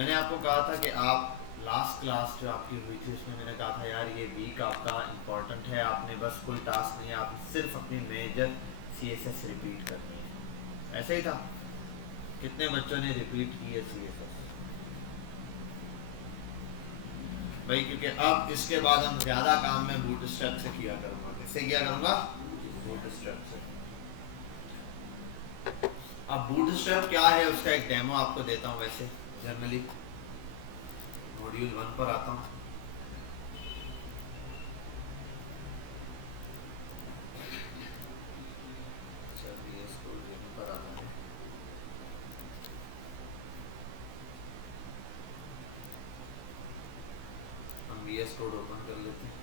मैंने आपको कहा था कि आप लास्ट क्लास जो आपकी हुई थी उसमें मैंने कहा था यार ये वीक आपका इम्पोर्टेंट है, आपने बस कोई टास्क नहीं है, आपने सिर्फ अपनी मेजर सीएसएस रिपीट करनी है। ऐसे ही था। कितने बच्चों ने रिपीट की है सीएसएस भाई? क्योंकि अब इसके बाद हम ज़्यादा काम में बूटस्ट्रैप से किया करूँगा। किससे किया करूँगा? बूटस्ट्रैप से। अब बूटस्ट्रैप क्या है उसका एक डेमो आपको देता हूँ। वैसे जनरली मॉड्यूल 1 पर आता हूँ। पर आता है। हम VS कोड ओपन कर लेते हैं।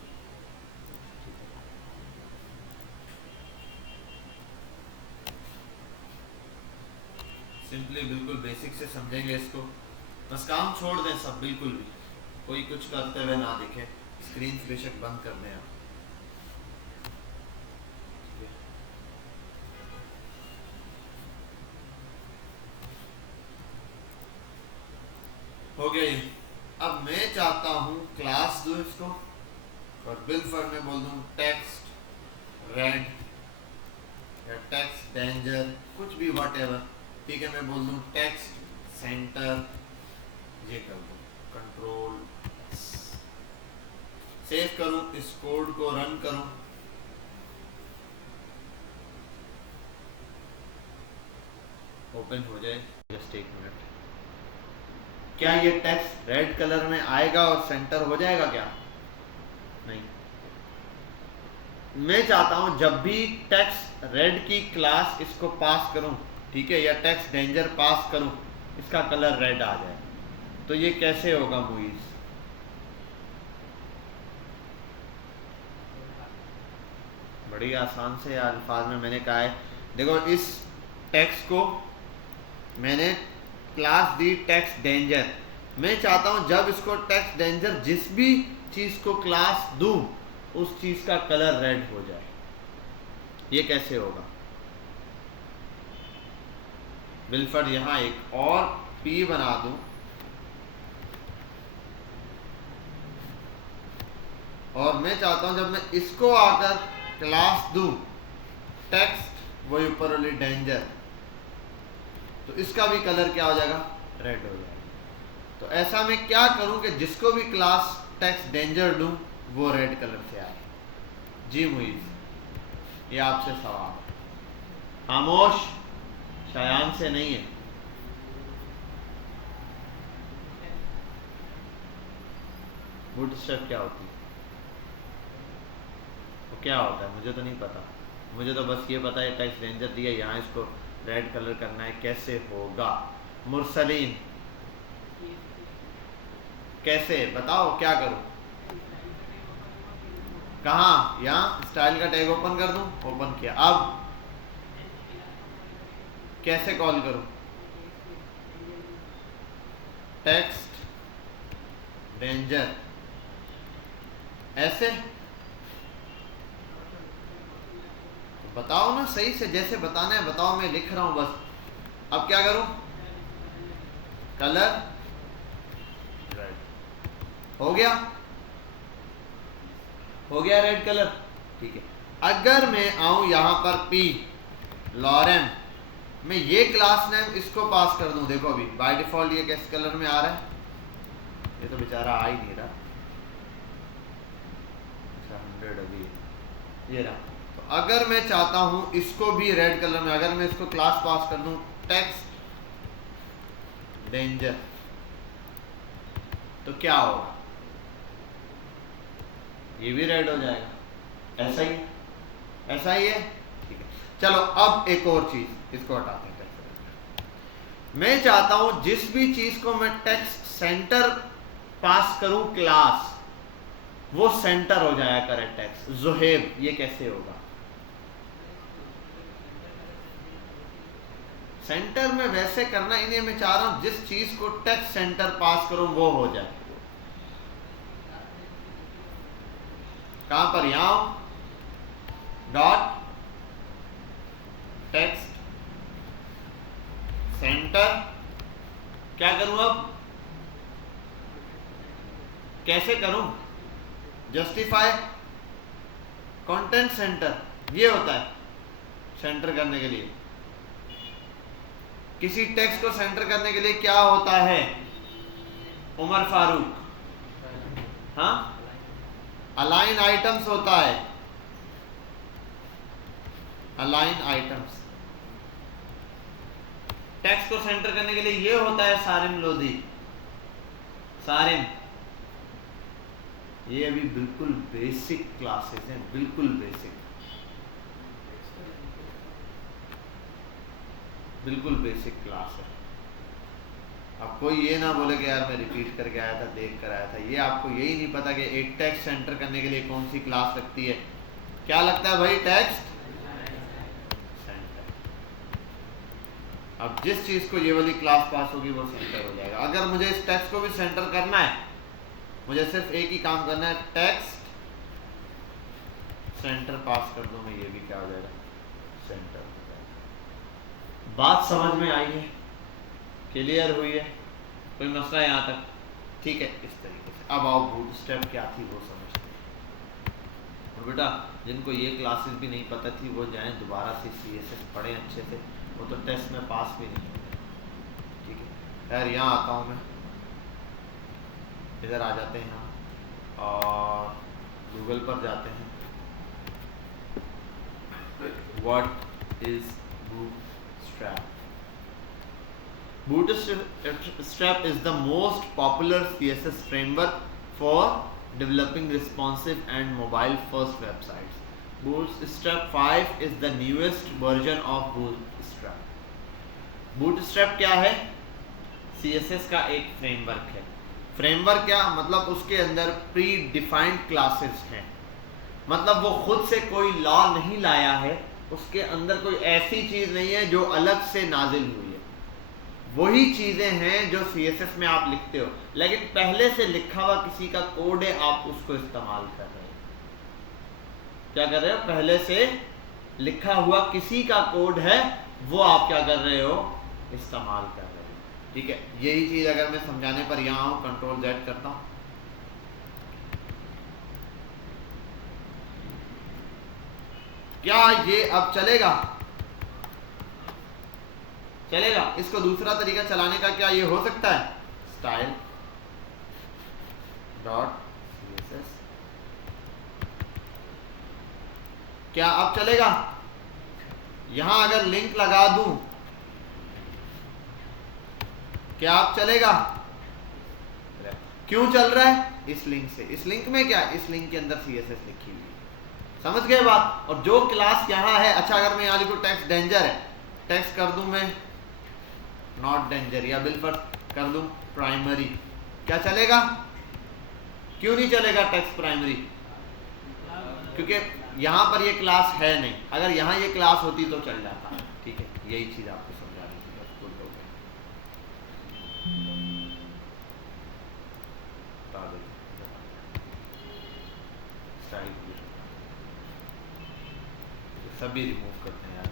सिंपली बिल्कुल बेसिक से समझेंगे इसको। बस काम छोड़ दें सब, बिल्कुल भी कोई कुछ करते हुए ना दिखे। स्क्रीन बेशक बंद कर दें आप। हो गया ये। अब मैं चाहता हूँ क्लास दूं इसको और बिलफर में बोल दूं टेक्स्ट रेड या टेक्स्ट डेंजर, कुछ भी वट एवर। ठीक है, मैं बोल दूं टेक्स्ट सेंटर, ये कर दूं कंट्रोल, सेव करूं, इस कोड को रन करूं। ओपन हो जाए, जस्ट एक मिनट। क्या ये टेक्स्ट रेड कलर में आएगा और सेंटर हो जाएगा? क्या नहीं। मैं चाहता हूं जब भी टेक्स्ट रेड की क्लास इसको पास करूं, ठीक है, या टेक्स्ट डेंजर पास करूं, इसका कलर रेड आ जाए। तो ये कैसे होगा मूवीज? बड़ी आसान से अल्फाज में मैंने कहा है। देखो, इस टेक्स्ट को मैंने क्लास दी टेक्स्ट डेंजर। मैं चाहता हूं जब इसको टेक्स्ट डेंजर जिस भी चीज को क्लास दूं उस चीज का कलर रेड हो जाए। ये कैसे होगा? बिलफर यहां एक और पी बना दूं और मैं चाहता हूं जब मैं इसको आकर क्लास दूं टेक्स्ट, वही ऊपर वाली डेंजर, तो इसका भी कलर क्या हो जाएगा? रेड हो जाएगा। तो ऐसा मैं क्या करूं कि जिसको भी क्लास टेक्स्ट डेंजर दूं वो रेड कलर से आए? जी मुइज, ये आपसे सवाल। खामोश, शायान से नहीं है। बूटस्ट्रैप क्या होती है? वो क्या होता है मुझे तो नहीं पता। मुझे तो बस ये पता है टेक्स्ट डेंजर दिया, यहाँ इसको रेड कलर करना है। कैसे होगा? मुरसलीन कैसे बताओ, क्या करूं? कहाँ? यहाँ स्टाइल का टैग ओपन कर दूं? ओपन किया। अब कैसे कॉल करूं? टेक्स्ट डेंजर, ऐसे तो बताओ ना सही से, जैसे बताना है बताओ, मैं लिख रहा हूं बस। अब क्या करूं? कलर रेड हो गया। हो गया रेड कलर, ठीक है। अगर मैं आऊं यहां पर पी लॉरेम, मैं ये क्लास नेम इसको पास कर दूं। देखो अभी बाय डिफॉल्ट ये किस कलर में आ रहा है? ये तो बेचारा आ ही नहीं रहा। अच्छा 100 अभी ये रहा। तो अगर मैं चाहता हूं इसको भी रेड कलर में, अगर मैं इसको क्लास पास कर दूं टेक्स्ट डेंजर, तो क्या होगा? ये भी रेड हो जाएगा। ऐसा ही, ऐसा ही है, ठीक है। चलो अब एक और चीज, इसको हटाते हैं। मैं चाहता हूं जिस भी चीज को मैं टेक्स्ट सेंटर पास करूं क्लास, वो सेंटर हो जाया करे टेक्स्ट। जुहेब, ये कैसे होगा? सेंटर में वैसे करना ही नहीं, मैं चाह रहा हूं जिस चीज को टेक्स्ट सेंटर पास करूं वो हो जाए। कहां पर? यहां डॉट टेक्स्ट सेंटर, क्या करूं अब? कैसे करूं? जस्टिफाई कंटेंट सेंटर, ये होता है सेंटर करने के लिए। किसी टेक्स्ट को सेंटर करने के लिए क्या होता है उमर फारूक? हाँ, अलाइन आइटम्स होता है, अलाइन आइटम्स। टेक्स्ट को सेंटर करने के लिए ये होता है सारिम लोधी, सारिम। ये अभी बिल्कुल बेसिक क्लासेस हैं, बिल्कुल बेसिक, बिल्कुल बेसिक क्लास है। अब कोई ये ना बोले कि यार मैं रिपीट करके आया था, देख कर आया था। ये आपको यही नहीं पता कि एक टेक्स्ट सेंटर करने के लिए कौन सी क्लास लगती है। क्या लगता है भाई? Text centre. अब जिस चीज को ये वाली क्लास पास होगी वो सेंटर हो जाएगा। अगर मुझे इस टेक्स्ट को भी सेंटर करना है, मुझे सिर्फ एक ही काम करना है, टेक्स्ट सेंटर पास कर दूं मैं, ये भी क्या हो जाएगा? सेंटर हो जाएगा। बात समझ में आई है? क्लियर हुई है? कोई मसला यहाँ तक? ठीक है, इस तरीके से। अब आओ बूटस्ट्रैप क्या थी वो समझते हैं। और बेटा जिनको ये क्लासेस भी नहीं पता थी वो जाएं दोबारा से CSS पढ़ें अच्छे से, वो तो टेस्ट में पास भी नहीं होते। ठीक है, खैर यहाँ आता हूँ मैं, इधर आ जाते हैं यहाँ और गूगल पर जाते हैं। What is bootstrap? Bootstrap is the most popular CSS framework for developing responsive and mobile first websites. Bootstrap 5 is the newest version of Bootstrap. Bootstrap क्या है? CSS का एक फ्रेमवर्क है। फ्रेमवर्क क्या मतलब? उसके अंदर प्री डिफाइंड क्लासेस हैं, मतलब वो खुद से कोई लॉ नहीं लाया है, उसके अंदर कोई ऐसी चीज नहीं है जो अलग से नाजिल हुई है। वही चीजें हैं जो CSS में आप लिखते हो, लेकिन पहले से लिखा हुआ किसी का कोड है, आप उसको इस्तेमाल कर रहे हो। क्या कर रहे हो? पहले से लिखा हुआ किसी का कोड है, वो आप क्या कर रहे हो? इस्तेमाल कर रहे हो। ठीक है, यही चीज अगर मैं समझाने पर यहाँ हूं, Ctrl Z करता हूं, क्या ये अब चलेगा? चलेगा। इसको दूसरा तरीका चलाने का क्या ये हो सकता है? स्टाइल डॉट CSS, क्या अब चलेगा? यहां अगर लिंक लगा दूं, क्या अब चलेगा? क्यों चल रहा है? इस लिंक से। इस लिंक में क्या? इस लिंक के अंदर CSS लिखी हुई है। समझ गए बात? और जो क्लास यहां है, अच्छा अगर मैं यहां लिखूं टेक्स्ट डेंजर है, टेक्स्ट कर दूं मैं नॉट डेंजर, या बिल्कुल कर दूं प्राइमरी, क्या चलेगा? क्यों नहीं चलेगा टेक्स्ट प्राइमरी? क्योंकि यहां पर ये क्लास है नहीं। अगर यहां ये क्लास होती तो चल जाता। ठीक है, यही चीज आपको समझा रही थी। बस गुड हो गया। सभी रिमूव करते हैं यार।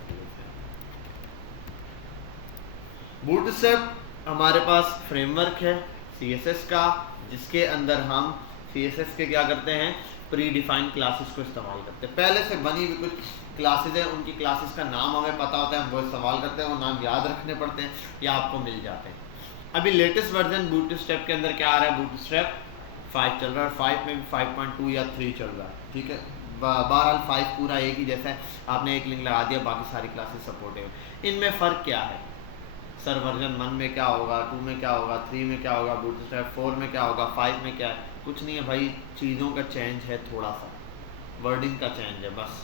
बूटस्ट्रैप हमारे पास फ्रेमवर्क है CSS का, जिसके अंदर हम CSS के क्या करते हैं? प्री डिफाइंड क्लासेस को इस्तेमाल करते हैं। पहले से बनी हुई कुछ क्लासेस हैं, उनकी क्लासेस का नाम हमें पता होता है, हम वो इस्तेमाल करते हैं, वो नाम याद रखने पड़ते हैं या आपको मिल जाते हैं। अभी लेटेस्ट वर्जन बूटस्ट्रैप के अंदर क्या आ रहा है? बूटस्ट्रैप 5 चल रहा है। 5 में भी 5.2 या 3 चल रहा है। ठीक है, बहरहाल 5 पूरा एक ही जैसा है। आपने एक लिंक लगा दिया, बाकी सारी क्लासेस सपोर्ट है। इनमें फ़र्क क्या है? सर वर्जन 1 में क्या होगा, 2 में क्या होगा, 3 में क्या होगा, बूटस्ट्रैप 4 में क्या होगा, 5 में क्या है? कुछ नहीं है भाई, चीज़ों का चेंज है, थोड़ा सा वर्डिंग का चेंज है बस।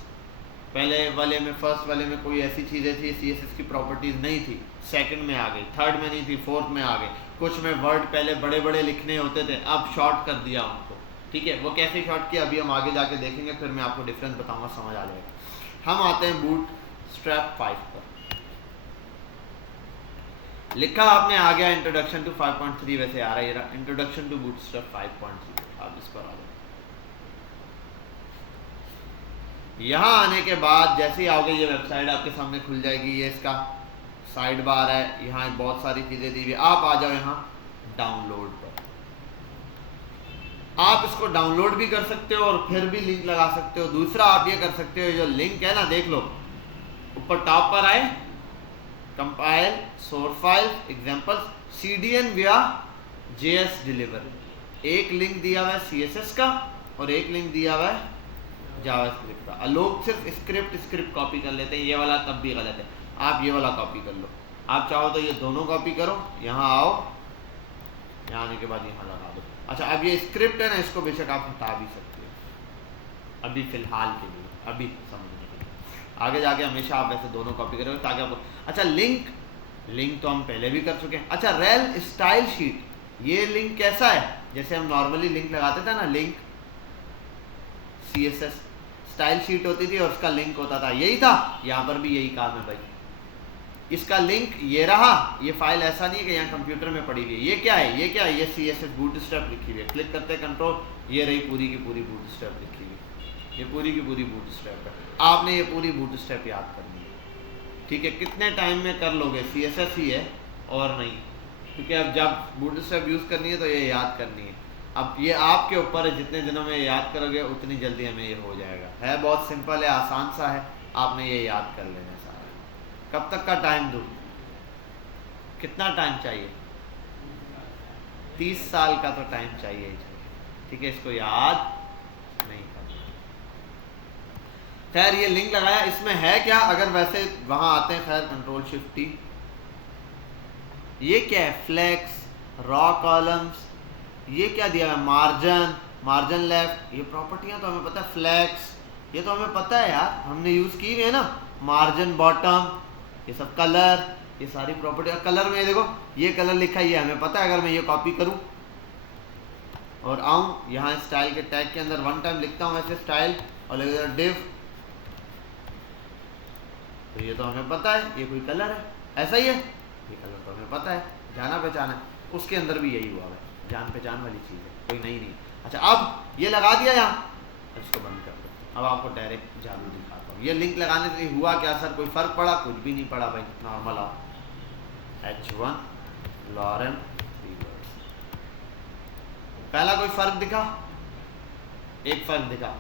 पहले वाले में, फर्स्ट वाले में कोई ऐसी चीज़ें थी, CSS की प्रॉपर्टीज़ नहीं थी, सेकंड में आ गई, थर्ड में नहीं थी, फोर्थ में आ गई। कुछ में वर्ड पहले बड़े बड़े लिखने होते थे, अब शॉर्ट कर दिया उनको। ठीक है, वो कैसे शॉर्ट किया अभी हम आगे जाके देखेंगे, फिर मैं आपको डिफरेंस बताऊँगा, समझ आ जाएगा। हम आते हैं बूटस्ट्रैप 5 पर। लिखा आपने आ गया इंट्रोडक्शन टू 5.3, वैसे आ रहा है इंट्रोडक्शन टू बूटस्ट्रैप 5.3। आप इस पर आ जाओ। यहाँ आने के बाद जैसे ही आओगे ये वेबसाइट आपके सामने खुल जाएगी। ये इसका साइड बार है, यहाँ बहुत सारी चीज़ें दी हुई। आप आ जाओ यहाँ डाउनलोड पर। आप इसको डाउनलोड भी कर सकते हो और फिर भी लिंक लगा सकते हो। दूसरा आप ये कर सकते हो, जो लिंक है ना, देख लो ऊपर टॉप पर आए, compile source file examples cdn via js deliver, एक लिंक दिया हुआ है css का और एक लिंक दिया हुआ है जावास्क्रिप्ट का। लोग सिर्फ स्क्रिप्ट कॉपी कर लेते हैं, ये वाला तब भी गलत है। आप ये वाला कॉपी कर लो, आप चाहो तो ये दोनों कॉपी करो, यहाँ आओ, यहाँ आने के बाद यहाँ लगा दो। अच्छा, अब ये स्क्रिप्ट है ना, इसको बेशक आप हटा भी सकते हो अभी फिलहाल के लिए, अभी समझने के लिए। आगे जाके हमेशा आप ऐसे दोनों कॉपी करोगे ताकि आपको। अच्छा, लिंक तो हम पहले भी कर चुके हैं। अच्छा, रेल स्टाइल शीट, ये लिंक कैसा है? जैसे हम नॉर्मली लिंक लगाते थे ना, लिंक CSS स्टाइल शीट होती थी और उसका लिंक होता था, यही था। यहाँ पर भी यही काम है भाई। इसका लिंक ये रहा, ये फाइल ऐसा नहीं है कि यहाँ कंप्यूटर में पड़ी हुई है। ये क्या है? ये CSS बूटस्ट्रैप लिखी हुई है। क्लिक करते हैं कंट्रोल, ये रही पूरी की पूरी बूटस्ट्रैप लिखी हुई, ये पूरी की पूरी बूटस्ट्रैप है। आपने ये पूरी बूटस्ट्रैप याद करनी है, ठीक है? कितने टाइम में कर लोगे? CSS ही है और नहीं, क्योंकि अब जब बूटस्ट्रैप यूज़ करनी है तो ये याद करनी है। अब ये आपके ऊपर है, जितने दिनों में याद करोगे उतनी जल्दी हमें ये हो जाएगा। है बहुत सिंपल है, आसान सा है, आपने ये याद कर लेना सारा। कब तक का टाइम दूँ? कितना टाइम चाहिए? 30 साल का तो टाइम चाहिए ही चाहिए, ठीक है? इसको याद नहीं करना। खैर, ये लिंक लगाया, इसमें है क्या? अगर वैसे वहाँ आते हैं, खैर कंट्रोल शिफ्ट टी, ये क्या है? फ्लेक्स, रॉ कॉलम्स, ये क्या दिया है? मार्जिन लेफ्ट, ये प्रॉपर्टियां तो हमें पता है। फ्लेक्स, ये तो हमें पता है यार, हमने यूज़ की हुई है ना। मार्जिन बॉटम, ये सब कलर, ये सारी प्रॉपर्टी। कलर में देखो, ये कलर लिखा है, ये हमें पता है। अगर मैं ये कॉपी करूं और आऊं यहाँ स्टाइल के टैग के अंदर, वन टाइम लिखता हूँ ऐसे स्टाइल और डिव, तो ये तो हमें पता है ये कोई कलर है, ऐसा ही है। ये कलर तो हमें पता है, जाना पहचाना है। उसके अंदर भी यही हुआ है, जान पहचान वाली चीज़ है, कोई नई नहीं। अच्छा, अब ये लगा दिया यहाँ, इसको बंद कर दो। अब आपको डायरेक्ट जादू दिखाता हूँ। ये लिंक लगाने से हुआ क्या सर? कोई फ़र्क पड़ा? कुछ भी नहीं पड़ा भाई, नॉर्मल आओ। H1 लॉरेन 3 वर्ड्स, पहला कोई फ़र्क दिखा? एक फ़र्क दिखा,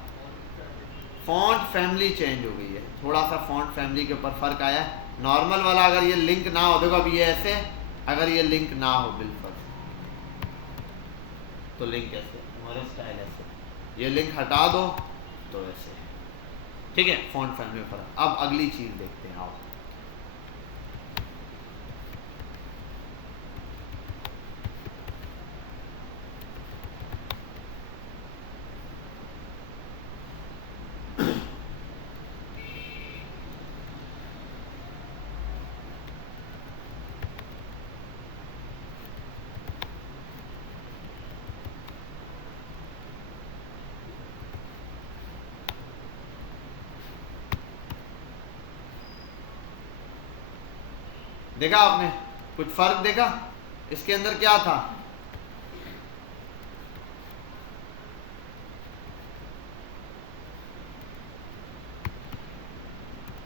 फॉन्ट फैमिली चेंज हो गई है, थोड़ा सा फॉन्ट फैमिली के ऊपर फ़र्क आया है। नॉर्मल वाला अगर ये लिंक ना हो, देखो अभी ये ऐसे, अगर ये लिंक ना हो बिल्कुल, तो लिंक ऐसे, हमारे स्टाइल ऐसे, ये लिंक हटा दो तो ऐसे, ठीक है? फॉन्ट फैमिली पर। अब अगली चीज़ देखते हैं, आओ। देखा आपने कुछ फर्क देखा? इसके अंदर क्या था?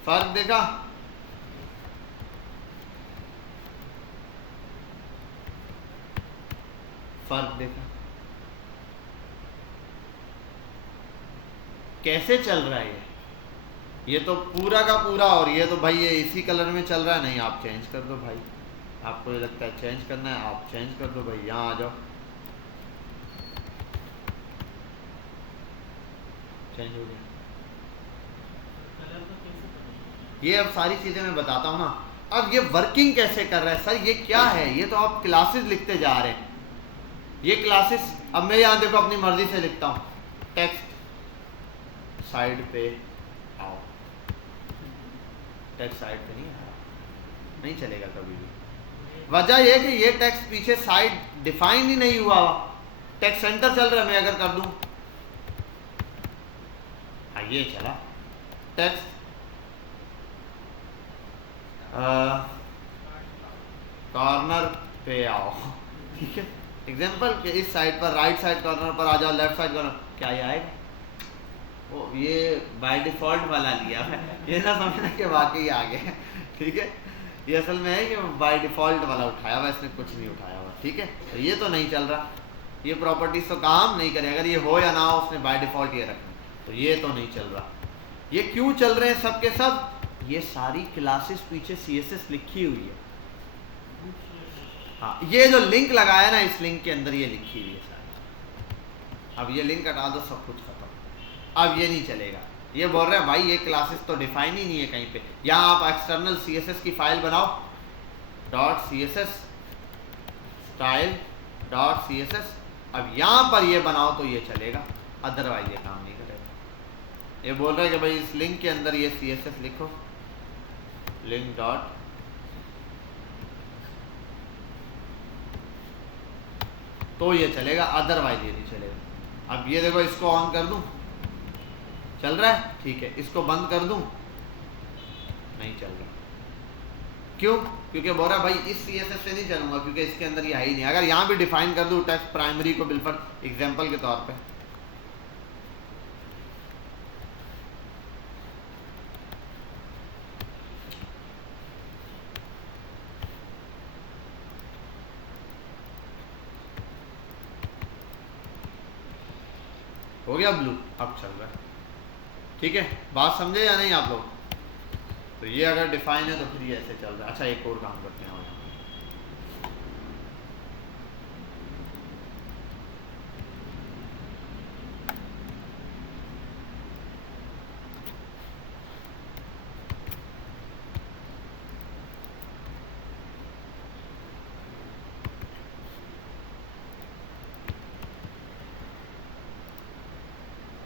फर्क देखा? फर्क देखा? कैसे चल रहा है ये तो पूरा का पूरा, और ये तो भाई ये इसी कलर में चल रहा है। नहीं, आप चेंज कर दो भाई, आपको ये लगता है चेंज करना है, आप चेंज कर दो भाई। यहाँ आ जाओ, चेंज हो गया। ये अब सारी चीज़ें मैं बताता हूँ ना। अब ये वर्किंग कैसे कर रहा है सर? ये क्या है? ये तो आप क्लासेस लिखते जा रहे हैं, ये क्लासेस। अब मैं यहाँ देखो अपनी मर्जी से लिखता हूँ, टेक्स्ट साइड पे आओ, टेक्स्ट साइड पे नहीं चलेगा कभी भी। वजह यह कि ये टेक्स्ट पीछे साइड डिफाइन ही नहीं हुआ, टेक्स्ट सेंटर चल रहा है। मैं अगर कर दूं, हाँ ये चला, टेक्स्ट कॉर्नर पे आओ, ठीक है? एग्जांपल के इस साइड पर, राइट साइड कॉर्नर पर आ जाओ, लेफ्ट साइड कॉर्नर, क्या ये आएगा? वो ये बाय डिफ़ॉल्ट वाला लिया है, ये ना समझना कि वाकई आ गया, ठीक है? ये असल में है कि बाय डिफ़ॉल्ट वाला उठाया हुआ, इसने कुछ नहीं उठाया हुआ, ठीक है? तो ये तो नहीं चल रहा। ये प्रॉपर्टीज तो काम नहीं करे, अगर ये हो या ना हो उसने बाय डिफॉल्ट ये रखना, तो ये तो नहीं चल रहा। ये क्यों चल रहे हैं सब के सब? ये सारी क्लासेस पीछे CSS लिखी हुई है। हाँ, ये जो लिंक लगाया ना, इस लिंक के अंदर ये लिखी हुई है सारी। अब ये लिंक हटा दो, सब कुछ खत्म। अब ये नहीं चलेगा। ये बोल रहे हैं भाई ये क्लासेस तो डिफाइन ही नहीं है कहीं पे। यहाँ आप एक्सटर्नल CSS की फाइल बनाओ, .css style.css, अब यहाँ पर ये बनाओ तो ये चलेगा, अदरवाइज ये काम नहीं करेगा। ये बोल रहा है कि भाई इस लिंक के अंदर ये CSS लिखो, लिंक डॉट, तो ये चलेगा, अदरवाइज ये नहीं चलेगा। अब ये देखो, इसको ऑन कर दूं, चल रहा है, ठीक है। इसको बंद कर दूं, नहीं चल रहा। क्यों? क्योंकि बोल रहा है भाई इस CSS से नहीं चलूंगा, क्योंकि इसके अंदर ये है ही नहीं। अगर यहाँ भी डिफाइन कर दूं टेक्स्ट प्राइमरी को बिल्कुल एग्जाम्पल के तौर पे, हो गया ब्लू, अब चल रहा है, ठीक है। बात समझे या नहीं आप लोग? तो ये अगर डिफाइन है तो फिर ये ऐसे चल रहा है। अच्छा, एक और काम करते हैं,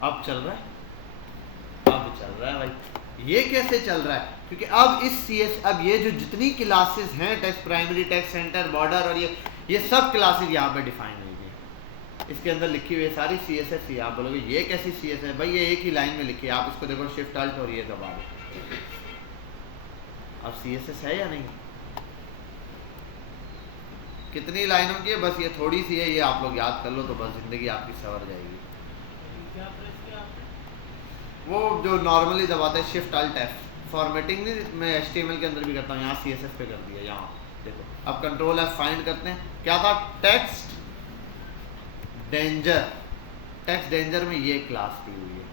अब चल रहा है, अब चल रहा है भाई। ये कैसे चल रहा है? क्योंकि अब इस अब ये जो जितनी क्लासेस हैं, text primary, text centre, border, और ये सब क्लासेस यहाँ पे डिफाइन हुई है। इसके अंदर लिखी हुई है सारी CSS। आप बोलोगे ये कैसी CSS है? भाई ये एक ही लाइन में लिखी है, आप इसको देखो, शिफ्ट अल्ट और ये दबा दो, अब CSS है या नहीं? कितनी लाइनों की है? बस ये थोड़ी सी है, ये आप लोग याद कर लो तो बस जिंदगी आपकी सवर जाएगी। वो जो नॉर्मली दबाते हैं, शिफ्ट अल्ट F। फॉर्मेटिंग नहीं, मैं HTML के अंदर भी करता हूँ, यहाँ CSS पे कर दिया। यहाँ देखो, अब कंट्रोल F फाइंड करते हैं, क्या था? Text danger. टेक्स्ट डेंजर में ये क्लास दी हुई है,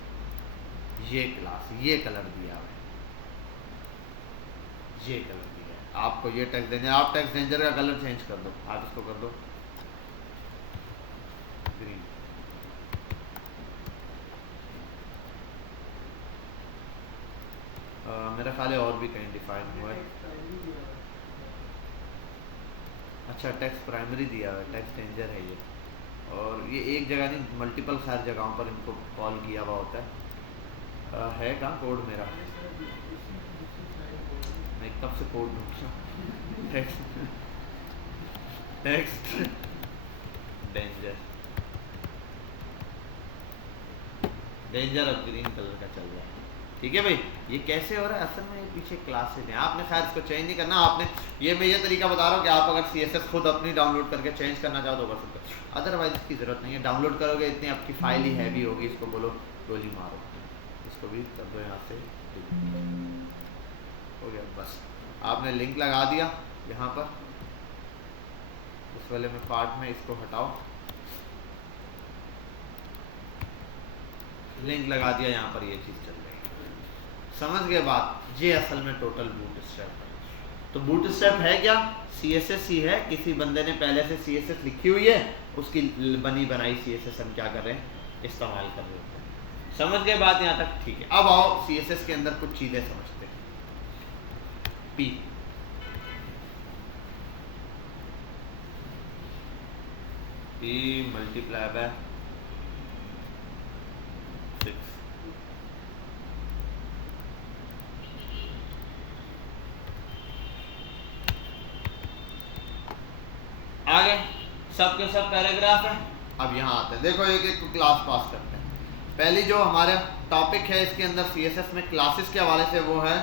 ये क्लास, ये कलर दिया है, ये कलर दिया है आपको, ये टेक्स्ट डेंजर। आप टेक्स्ट डेंजर का कलर चेंज कर दो, आप इसको कर दो ग्रीन। मेरा ख्याल है और भी कहीं डिफाइन हुआ है। अच्छा, टेक्स्ट प्राइमरी दिया हुआ है, टेक्स्ट डेंजर है ये, और ये एक जगह नहीं, मल्टीपल सारी जगहों पर इनको कॉल किया हुआ होता है कहाँ कोड मेरा? मैं कब से कोड ढूंढ रहा हूँ। टेक्स्ट डेंजर, डेंजर अब ग्रीन कलर का चल रहा है, ठीक है भाई। ये कैसे हो रहा है? असल में ये पीछे क्लासेस हैं, आपने शायद इसको चेंज नहीं करना। आपने मैं ये तरीका बता रहा हूँ कि आप अगर CSS खुद अपनी डाउनलोड करके चेंज करना चाहो तो कर सकते हो, अदरवाइज इसकी ज़रूरत नहीं है। डाउनलोड करोगे इतनी आपकी फाइल ही हैवी होगी, इसको बोलो गोली मारो, इसको भी कर दो यहाँ से, हो गया बस। आपने लिंक लगा दिया यहाँ पर, इस वाले में पार्ट में, इसको हटाओ, लिंक लगा दिया यहाँ पर, ये चीज़ चल रही है। समझ गए बात? ये असल में टोटल बूटस्ट्रैप है। तो बूटस्ट्रैप है क्या? CSS ही है, किसी बंदे ने पहले से CSS लिखी हुई है, उसकी बनी बनाई CSS हम क्या कर रहे हैं? इस्तेमाल कर रहे हैं। समझ गए बात यहाँ तक? ठीक है। अब आओ CSS के अंदर कुछ चीज़ें समझते हैं। P multiply by 6। आगे सब के सब पैराग्राफ है। अब यहाँ आते हैं, देखो एक एक क्लास पास करते हैं। पहली जो हमारा टॉपिक है इसके अंदर CSS में क्लासेस के हवाले से, वो है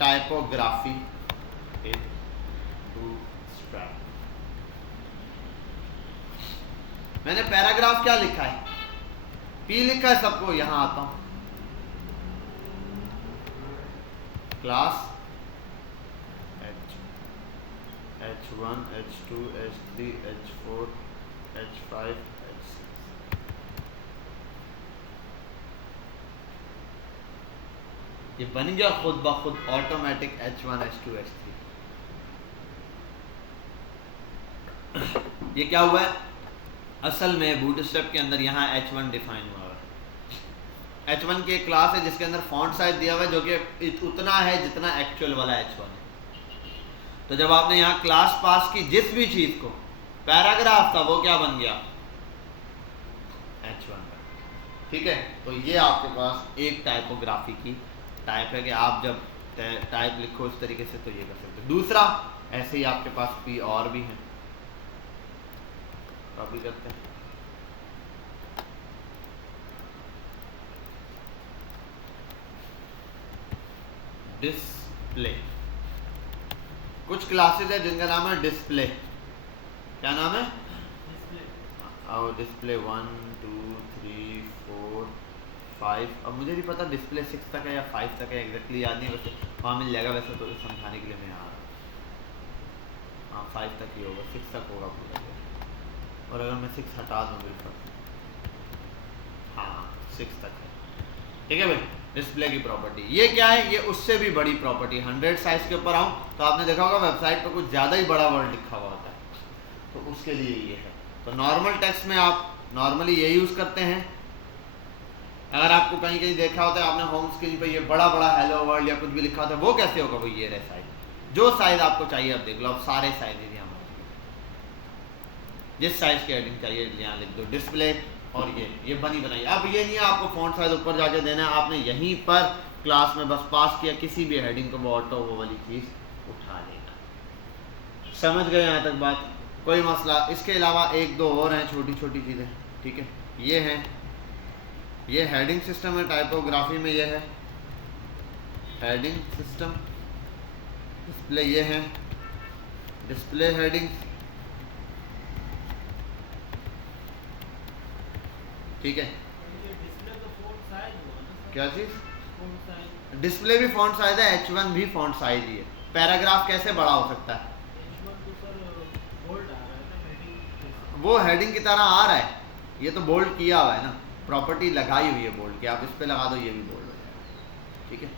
टाइपोग्राफी इन बूटस्ट्रैप। मैंने पैराग्राफ क्या लिखा है? P लिखा है सबको। यहाँ आता हूँ, class H1, H2, H3, H4, H5 H6। ये बन गया खुद ब खुद ऑटोमेटिक H1 H2 H3। ये क्या हुआ है असल में बूटस्ट्रैप के अंदर यहाँ H1 डिफाइन हुआ है। H1 की एक क्लास है जिसके अंदर फॉन्ट साइज दिया हुआ है जो कि उतना है जितना एक्चुअल वाला H1 है। तो जब आपने यहाँ क्लास पास की जिस भी चीज को पैराग्राफ था वो क्या बन गया H1 का। ठीक है, तो ये आपके पास एक टाइपोग्राफी की टाइप है कि आप जब टाइप लिखो इस तरीके से तो ये कर सकते हो। दूसरा ऐसे ही आपके पास भी और भी है, कॉपी करते हैं। डिस्प्ले, कुछ क्लासेस है जिनका नाम है डिस्प्ले। क्या नाम है? और डिस्प्ले 1 2 3 4 5। अब मुझे नहीं पता डिस्प्ले 6 तक है या 5 तक है, एग्जैक्टली याद नहीं, वैसे वहाँ मिल जाएगा। वैसे तो समझाने के लिए मैं आ रहा हूँ। हाँ 5 तक ही होगा, 6 तक होगा पूरा। और अगर मैं 6 हटा दूँ बिल्कुल, हाँ 6 तक है। ठीक है भाई, डिस्प्ले की प्रॉपर्टी ये क्या है, ये उससे भी बड़ी प्रॉपर्टी। 100 साइज के ऊपर आऊँ तो आपने देखा होगा वेबसाइट पर कुछ ज़्यादा ही बड़ा वर्ड लिखा हुआ होता है, तो उसके लिए ये है। तो नॉर्मल टेक्स्ट में आप नॉर्मली ये यूज़ करते हैं। अगर आपको कहीं कहीं देखा होता है आपने होम स्क्रीन पे ये बड़ा बड़ा हेलो वर्ल्ड या कुछ भी लिखा होता है, वो कैसे होगा? वो ये रहे साइज, जो साइज आपको चाहिए आप देख लो। अब सारे साइज यहाँ जिस साइज की हेडिंग चाहिए यहाँ लिख दो डिस्प्ले, और ये बनी बनाई। अब ये नहीं है आपको फॉन्ट साइज ऊपर जाके देना है, आपने यहीं पर क्लास में बस पास किया किसी भी हेडिंग को, वो ऑटो वो वाली चीज़ उठा लेगा। समझ गए यहाँ तक बात? कोई मसला? इसके अलावा एक दो और हैं छोटी छोटी चीज़ें। ठीक है, ये है, ये हेडिंग सिस्टम है टाइपोग्राफी में, ये है हेडिंग सिस्टम। डिस्प्ले ये है डिस्प्ले हेडिंग। ठीक है, क्या चीज? डिस्प्ले भी फॉन्ट साइज है, H1 भी फॉन्ट साइज ही है। पैराग्राफ कैसे बड़ा हो सकता है? वो हेडिंग की तरह आ रहा है, ये तो बोल्ड किया हुआ है ना, प्रॉपर्टी लगाई हुई है बोल्ड की। आप इस पे लगा दो ये भी बोल्ड हो जाएगा। ठीक है,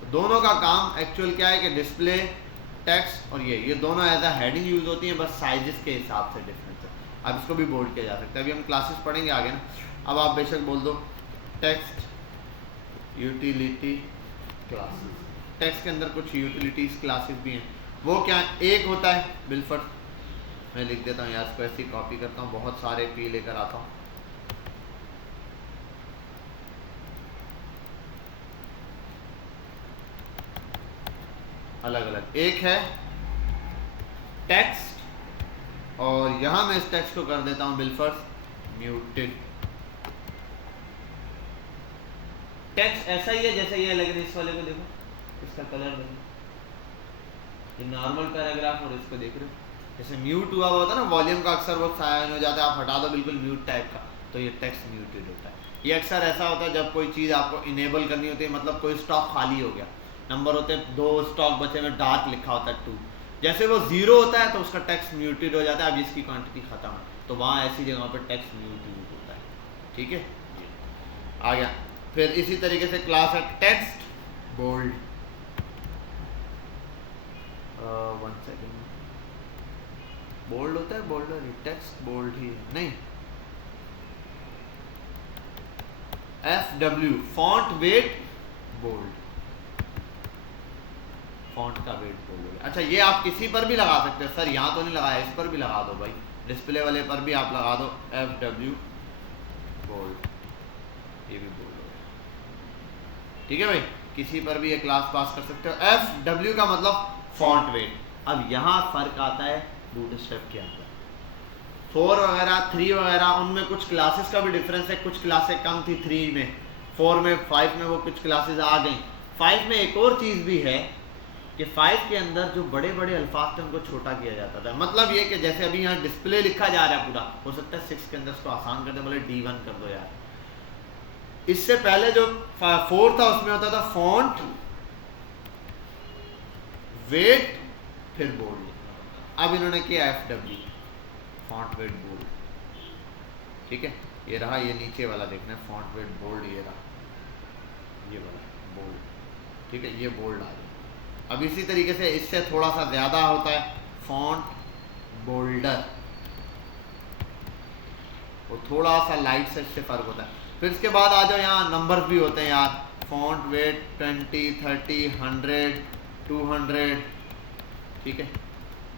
तो दोनों का काम एक्चुअल क्या है कि डिस्प्ले टेक्स्ट और ये दोनों एज अ हेडिंग यूज होती हैं, बस साइजेस के हिसाब से डिफरेंस है। अब इसको भी बोल्ड किया जा सकता है, अभी हम क्लासेस पढ़ेंगे आगे ना। अब आप बेशक बोल दो टेक्स्ट यूटिलिटी क्लासेस। टेक्स्ट के अंदर कुछ यूटिलिटीज क्लासेस भी हैं, वो क्या एक होता है बिलफर्ड, मैं लिख देता हूँ यार, इसको ऐसी कॉपी करता हूँ, बहुत सारे पी लेकर आता हूँ। अलग अलग, एक है टेक्स्ट, और यहां मैं इस टेक्स्ट को कर देता हूं बिलफर्ड म्यूटेड। टेक्स्ट ऐसा ही है जैसे ये, लेकिन इस वाले को देखो, इसका कलर देखो, ये नॉर्मल पैराग्राफ, और इसको देख रहे हो जैसे म्यूट हुआ होता है ना, वॉल्यूम का अक्सर वो साइन हो जाता है, आप हटा दो बिल्कुल म्यूट टाइप का, तो ये टेक्स्ट म्यूटेड होता है। ये अक्सर ऐसा होता है जब कोई चीज़ आपको इनेबल करनी होती है, मतलब कोई स्टॉक खाली हो गया, नंबर होते हैं 2 स्टॉक बचे में डार्क लिखा होता है 2, जैसे वो 0 होता है तो उसका टेक्स्ट म्यूटेड हो जाता है। अब इसकी क्वांटिटी खत्म है, तो वहाँ ऐसी जगह पर टेक्स्ट म्यूटेड होता है। ठीक है, आ गया। फिर इसी तरीके से क्लास है टेक्स्ट बोल्ड। 1 सेकेंड, बोल्ड होता है बोल्ड, टेक्स्ट बोल्ड ही है नहीं, FW font weight bold, font का वेट बोलोगे। अच्छा, ये आप किसी पर भी लगा सकते हो सर, यहाँ तो नहीं लगाया, इस पर भी लगा दो भाई, डिस्प्ले वाले पर भी आप लगा दो FW बोल्ड, ये भी बोल्ड हो गया। ठीक है भाई, किसी पर भी ये क्लास पास कर सकते हो। FW का मतलब फॉन्ट वेट। अब यहाँ फर्क आता है बूटस्ट्रैप के अंदर, 4 वगैरह 3 वगैरह, उनमें कुछ क्लासेस का भी डिफरेंस है, कुछ क्लासेस कम थी 3 में, 4 में, 5 में वो कुछ क्लासेस आ गई। 5 में एक और चीज़ भी है कि 5 के अंदर जो बड़े बड़े अल्फाज थे उनको छोटा किया जाता था। मतलब ये कि जैसे अभी यहाँ डिस्प्ले लिखा जा रहा है पूरा, हो सकता है 6 के अंदर इसको आसान कर दे, बोले D1 कर दो यार। इससे पहले जो 4 था उसमें होता था फॉन्ट वेट फिर बोल्ड, अब इन्होंने किया FW फॉन्ट वेट बोल्ड। ठीक है, ये रहा, ये नीचे वाला देखना है फॉन्ट वेट बोल्ड, ये रहा ये वाला बोल्ड, ठीक है, ये बोल्ड आ गया। अब इसी तरीके से इससे थोड़ा सा ज़्यादा होता है फॉन्ट बोल्डर, वो थोड़ा सा लाइट से इससे फ़र्क होता है। फिर इसके बाद आ जाओ, यहाँ नंबर्स भी होते हैं यार, फॉन्ट वेट 20, 30, 100, 200, ठीक है,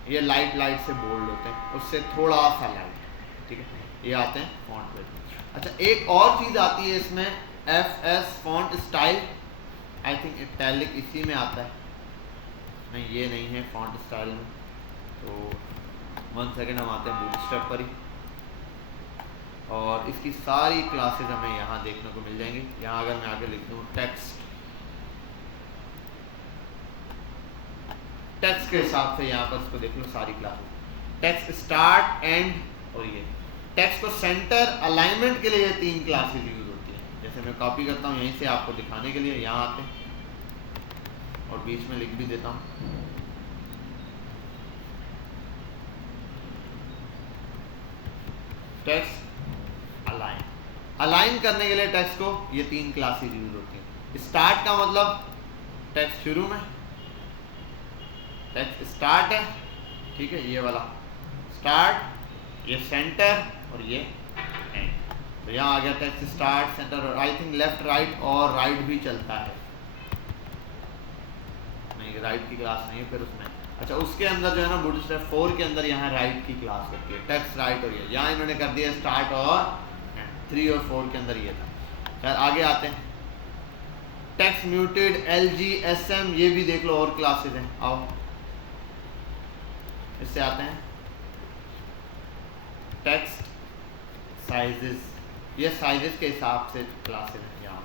ये लाइट से बोल्ड होते हैं, उससे थोड़ा सा लाइट, ठीक है, ये आते हैं फॉन्ट वेट। अच्छा, एक और चीज़ आती है इसमें, FS font style, I think italic इसी में आता है, नहीं ये नहीं है फॉन्ट स्टाइल में, तो 1 सेकेंड हम आते हैं बूटस्ट्रैप पर ही, और इसकी सारी क्लासेस हमें यहाँ देखने को मिल जाएंगी। यहाँ अगर मैं आगे लिख दूँ टेक्स्ट के हिसाब से, यहाँ पर इसको देख लो सारी क्लासेस, टेक्स्ट स्टार्ट, एंड, और ये टेक्स्ट को सेंटर अलाइनमेंट के लिए ये 3 क्लासेस यूज होती है। जैसे मैं कॉपी करता हूँ यहीं से आपको दिखाने के लिए, यहाँ आते हैं और बीच में लिख भी देता हूँ, टेक्स्ट अलाइन करने के लिए टेक्स्ट को ये 3 क्लासेस यूज होती हैं। स्टार्ट का मतलब टेक्स्ट शुरू में, टेक्स्ट स्टार्ट है, ठीक है, ये वाला स्टार्ट, ये सेंटर और ये एंड। तो यहाँ आ गया टेक्स्ट स्टार्ट, सेंटर, और आई थिंक लेफ्ट राइट और राइट भी चलता है, नहीं राइट की क्लास नहीं है फिर उसमें। अच्छा, उसके अंदर जो है ना बूटस्ट्रैप 4 के अंदर यहाँ राइट की क्लास होती है, टेक्स्ट राइट, और ये यहाँ इन्होंने कर दिया स्टार्ट, और 3 और 4 के अंदर ये था। खैर आगे आते हैं, टेक्स्ट म्यूटेड, LG, SM, ये भी देख लो और क्लासेस हैं। आओ इससे आते हैं टेक्स्ट साइजेस, ये साइजेस के हिसाब से क्लासेस हैं। यहाँ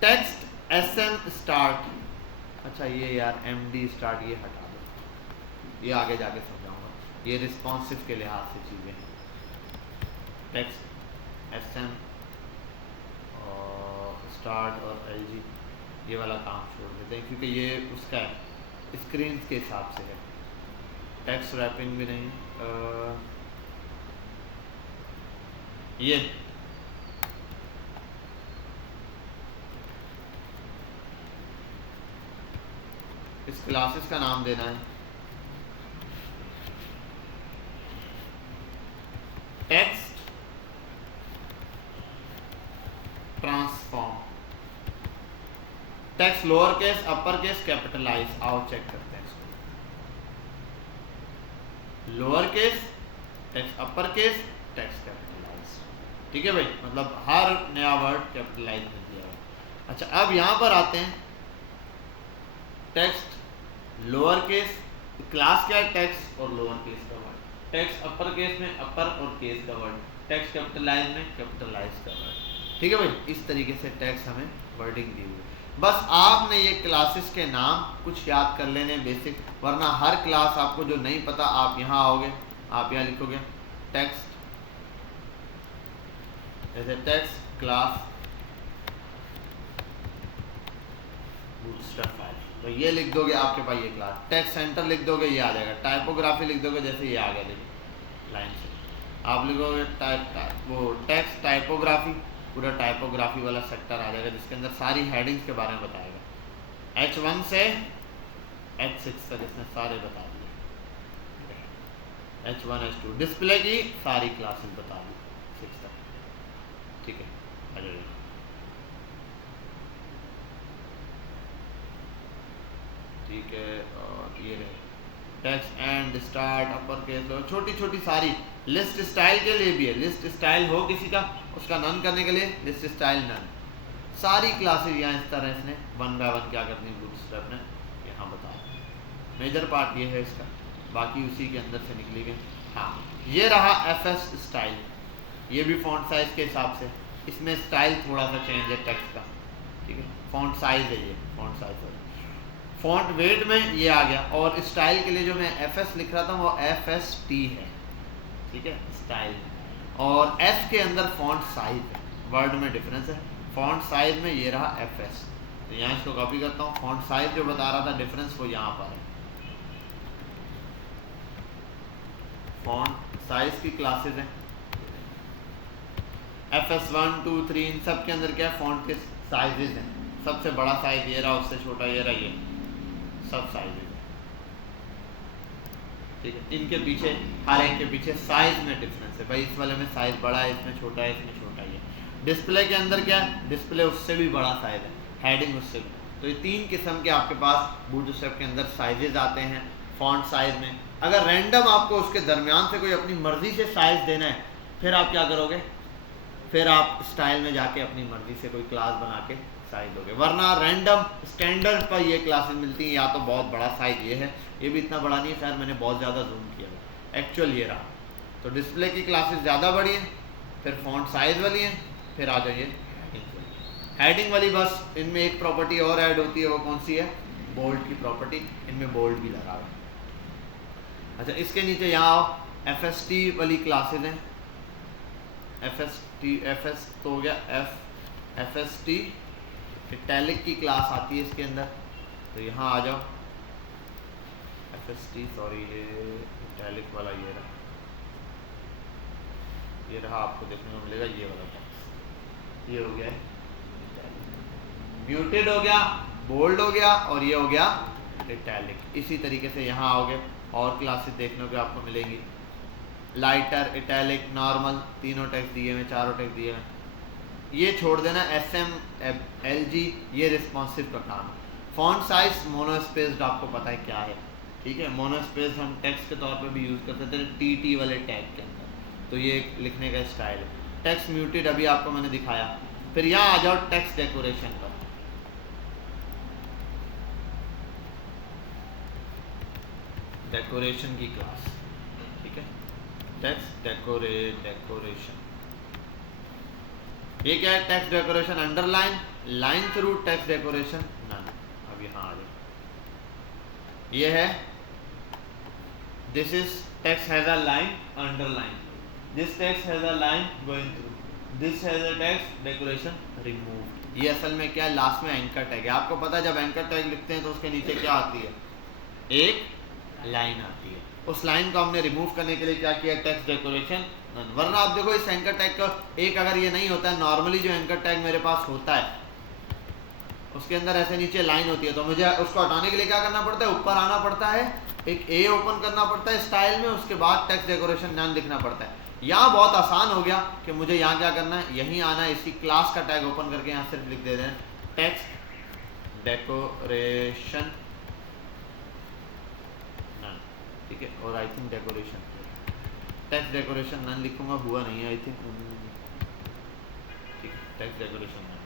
टेक्स्ट SM स्टार्ट, अच्छा ये यार MD स्टार्ट ये हटा दो, ये आगे जाके समझाऊंगा, ये रिस्पॉन्सिव के लिहाज से चीज़ें हैं। टेक्स्ट SM और स्टार्ट और LG, ये वाला काम छोड़ देते हैं क्योंकि ये उसका स्क्रीन के हिसाब से है। टेक्स्ट रैपिंग भी नहीं, ये इस क्लासेस का नाम देना है text transform, text lower case, upper case, capitalize. आओ चेक करते हैं इसको, lower case, text upper case, text capitalize, ठीक है भाई, मतलब हर नया वर्ड कैपिटलाइज में दिया है। अच्छा, अब यहां पर आते हैं, टेक्स्ट लोअर केस, क्लास क्या है, टेक्स्ट और लोअर केस का वर्ड, टेक्स्ट अपर केस में अपर और केस का वर्ड, टेक्स्ट कैपिटलाइज में कैपिटलाइज का वर्ड, ठीक है भाई। इस तरीके से टेक्स्ट हमें वर्डिंग दी हुई है। बस आपने ये क्लासेस के नाम कुछ याद कर लेने बेसिक, वरना हर क्लास आपको जो नहीं पता, आप यहाँ आओगे, आप यहाँ लिखोगे टेक्स्ट, जैसे टेक्स्ट क्लास बूटस्ट्रैप 5, तो ये लिख दोगे आपके पास ये क्लास, टेक्स्ट सेंटर लिख दोगे ये आ जाएगा, टाइपोग्राफी लिख दोगे जैसे ये आ गया, देखिए लाइन से आप लिखोगे वो टेक्स्ट टाइपोग्राफी, पूरा टाइपोग्राफी वाला सेक्टर आ जाएगा जिसके अंदर सारी हेडिंग्स के बारे में बताएगा, H1 से H6 तक इसने सारे बता दिए, H1 H2 डिस्प्ले की सारी क्लासेस बता दी 6 तक, ठीक है। अरे ठीक है, और ये रहे text and start upper case, छोटी छोटी सारी, लिस्ट स्टाइल के लिए भी है, लिस्ट स्टाइल हो किसी का उसका नन करने के लिए लिस्ट स्टाइल नन, सारी क्लासेस यहाँ इस तरह इसने 1 बाय 1 क्या करनी है बूटस्ट्रैप ने यहाँ बताया। मेजर पार्ट ये है इसका, बाकी उसी के अंदर से निकली गई। हाँ, ये रहा FS स्टाइल, ये भी फॉन्ट साइज के हिसाब से, इसमें स्टाइल थोड़ा सा चेंज है टेक्स्ट का, ठीक है, फॉन्ट साइज है ये, फॉन्ट साइज है, फॉन्ट वेट में ये आ गया, और स्टाइल के लिए जो मैं FS लिख रहा था वो FST है, ठीक है, स्टाइल, और S के अंदर फॉन्ट साइज है, वर्ड में डिफरेंस है, फॉन्ट साइज में ये रहा FS, तो यहाँ इसको कॉपी करता हूँ, फॉन्ट साइज जो बता रहा था डिफरेंस वो यहाँ पर है, फॉन्ट साइज की क्लासेस हैं, FS1 2 3 इन सब के अंदर क्या है, फॉन्ट के साइजेज हैं। सबसे बड़ा साइज ये रहा, उससे छोटा ये रहा, ये सब साइजेज हैं, ठीक है। इनके पीछे हर एक के पीछे साइज में डिफरेंस है, भाई इस वाले में साइज बड़ा है, इसमें छोटा है, इसमें छोटा है। डिस्प्ले के अंदर क्या है, डिस्प्ले उससे भी बड़ा साइज है, हेडिंग उससे भी। तो ये 3 किस्म के आपके पास बूटस्ट्रैप के अंदर साइजेज आते हैं फॉन्ट साइज में। अगर रैंडम आपको उसके दरमियान से कोई अपनी मर्जी से साइज देना है, फिर आप क्या करोगे, फिर आप स्टाइल में जाके अपनी मर्जी से कोई क्लास बना के साइज दोगे। वरना रैंडम स्टैंडर्ड पर ये क्लासेस मिलती हैं, या तो बहुत बड़ा साइज ये है, ये भी इतना बड़ा नहीं है सर, मैंने बहुत ज़्यादा जूम किया है, एक्चुअल ये रहा। तो डिस्प्ले की क्लासेस ज़्यादा बड़ी हैं, फिर फॉन्ट साइज वाली हैं, फिर आ जाइए हेडिंग वाली। बस इनमें एक प्रॉपर्टी और ऐड होती है, वो कौन सी है, बोल्ड की प्रॉपर्टी। इनमें बोल्ड भी लगा हुआ है। अच्छा, इसके नीचे यहाँ आओ, FST वाली क्लासेज हैं। FS तो हो गया, FST इटैलिक की क्लास आती है इसके अंदर। तो यहाँ आ जाओ, FST सॉरी ये इटैलिक वाला ये रहा, आपको देखने को मिलेगा ये वाला टेक्स्ट, ये हो गया म्यूटेड हो गया, बोल्ड हो गया, और ये हो गया इटैलिक। इसी तरीके से यहाँ आओगे और क्लासेस देखने को आपको मिलेंगी, लाइटर, इटैलिक, नॉर्मल, तीनों टेक्स्ट दिए हुए, चारों टेक्स्ट दिए हुए। ये छोड़ देना SM LG, ये रिस्पॉन्सिव का काम है। फॉन्ट साइज मोनोस्पेस्ड आपको पता है क्या है, ठीक है। मोनोस्पेस हम टेक्स्ट के तौर पे भी यूज़ करते थे TT वाले टैग के अंदर, तो ये एक लिखने का स्टाइल है। टेक्स्ट म्यूटेड अभी आपको मैंने दिखाया। फिर यहाँ आ जाओ टेक्स्ट डेकोरेशन पर। डेकोरेशन की क्लास, ठीक है, टेक्स्ट डेकोरेशन। ये क्या है, text decoration underline, line through text decoration none. अब यहाँ आ जाए, ये है this is text has a line underline, this text has a line going through, this has a text decoration removed. ये असल में क्या है, लास्ट में एंकर टैग है। आपको पता है जब एंकर टैग लिखते हैं तो उसके नीचे क्या आती है, एक लाइन आती है। उस लाइन को हमने रिमूव करने के लिए क्या किया, टेक्स्ट डेकोरेशन नन। वरना आप देखो इस एंकर टैग का एक अगर ये नहीं होता है, नॉर्मली जो एंकर टैग मेरे पास होता है उसके अंदर ऐसे नीचे लाइन होती है, तो मुझे उसको हटाने के लिए क्या करना पड़ता है, ऊपर आना पड़ता है, एक A ओपन करना पड़ता है स्टाइल में, उसके बाद टेक्स्ट डेकोरेशन नन लिखना पड़ता है। यहाँ बहुत आसान हो गया कि मुझे यहाँ क्या करना है, यहीं आना है, इसी क्लास का टैग ओपन करके यहाँ सिर्फ लिख दे रहे हैं टेक्स्ट डेकोरेशन नन, ठीक है। और I think decoration, text decoration none लिखूंगा, हुआ नहीं है आई थिंक, ठीक है, टेक्स्ट डेकोरेशन नन,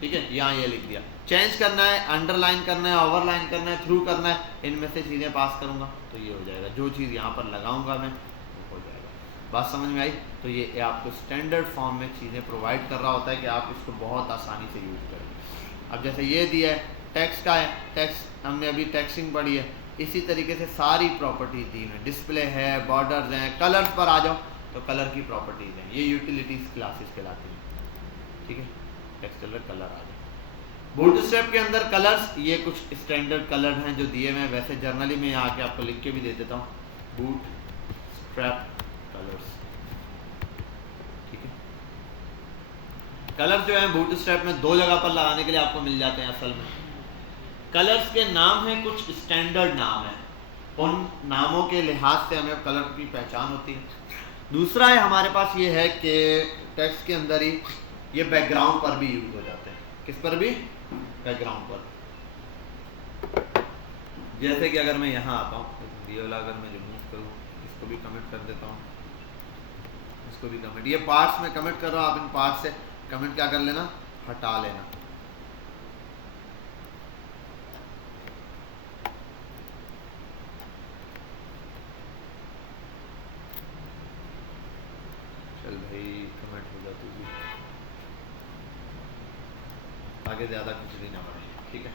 ठीक है। यहाँ ये लिख दिया। चेंज करना है, अंडरलाइन करना है, ओवरलाइन करना है, थ्रू करना है, इनमें से चीज़ें पास करूँगा तो ये हो जाएगा। जो चीज़ यहाँ पर लगाऊंगा मैं वो हो जाएगा। बात समझ में आई? तो ये आपको स्टैंडर्ड फॉर्म में चीज़ें प्रोवाइड कर रहा होता है कि आप इसको बहुत आसानी से यूज़ करें। अब जैसे ये दिया है टेक्स्ट का है, टेक्स्ट हमने अभी टेक्स्टिंग पढ़ी है, इसी तरीके से सारी प्रॉपर्टीज दी हैं, डिस्प्ले है, बॉर्डर्स हैं, कलर्स पर आ जाओ तो कलर की प्रॉपर्टीज हैं, ये यूटिलिटीज क्लासेस कहलाती हैं, ठीक है। टेक्स्ट कलर, कलर आ जाए। बूटस्ट्रैप के अंदर कलर्स, ये कुछ स्टैंडर्ड कलर हैं जो दिए हुए हैं, वैसे जर्नली में यहाँ आके आपको लिख के भी दे देता हूँ, बूटस्ट्रैप कलर्स, ठीक है। कलर जो है बूटस्ट्रैप में दो जगह पर लगाने के लिए आपको मिल जाते हैं। असल में कलर्स के नाम हैं, कुछ स्टैंडर्ड नाम है, उन नामों के लिहाज से हमें कलर की पहचान होती है। दूसरा है हमारे पास ये है कि टेक्स्ट के अंदर ही ये बैकग्राउंड पर भी यूज हो जाते हैं। किस पर भी? बैकग्राउंड पर। जैसे कि अगर मैं यहाँ आता हूँ, ये वाला अगर मैं रिमूव करूँ, इसको भी कमेंट कर देता हूँ, इसको भी कमेंट, ये पार्ट्स में कमेंट कर रहा हूँ, आप इन पार्ट्स से कमेंट क्या कर लेना, हटा लेना। चल भाई कमेंट हो जाती है, आगे ज़्यादा कुछ भी ना बढ़े, ठीक है।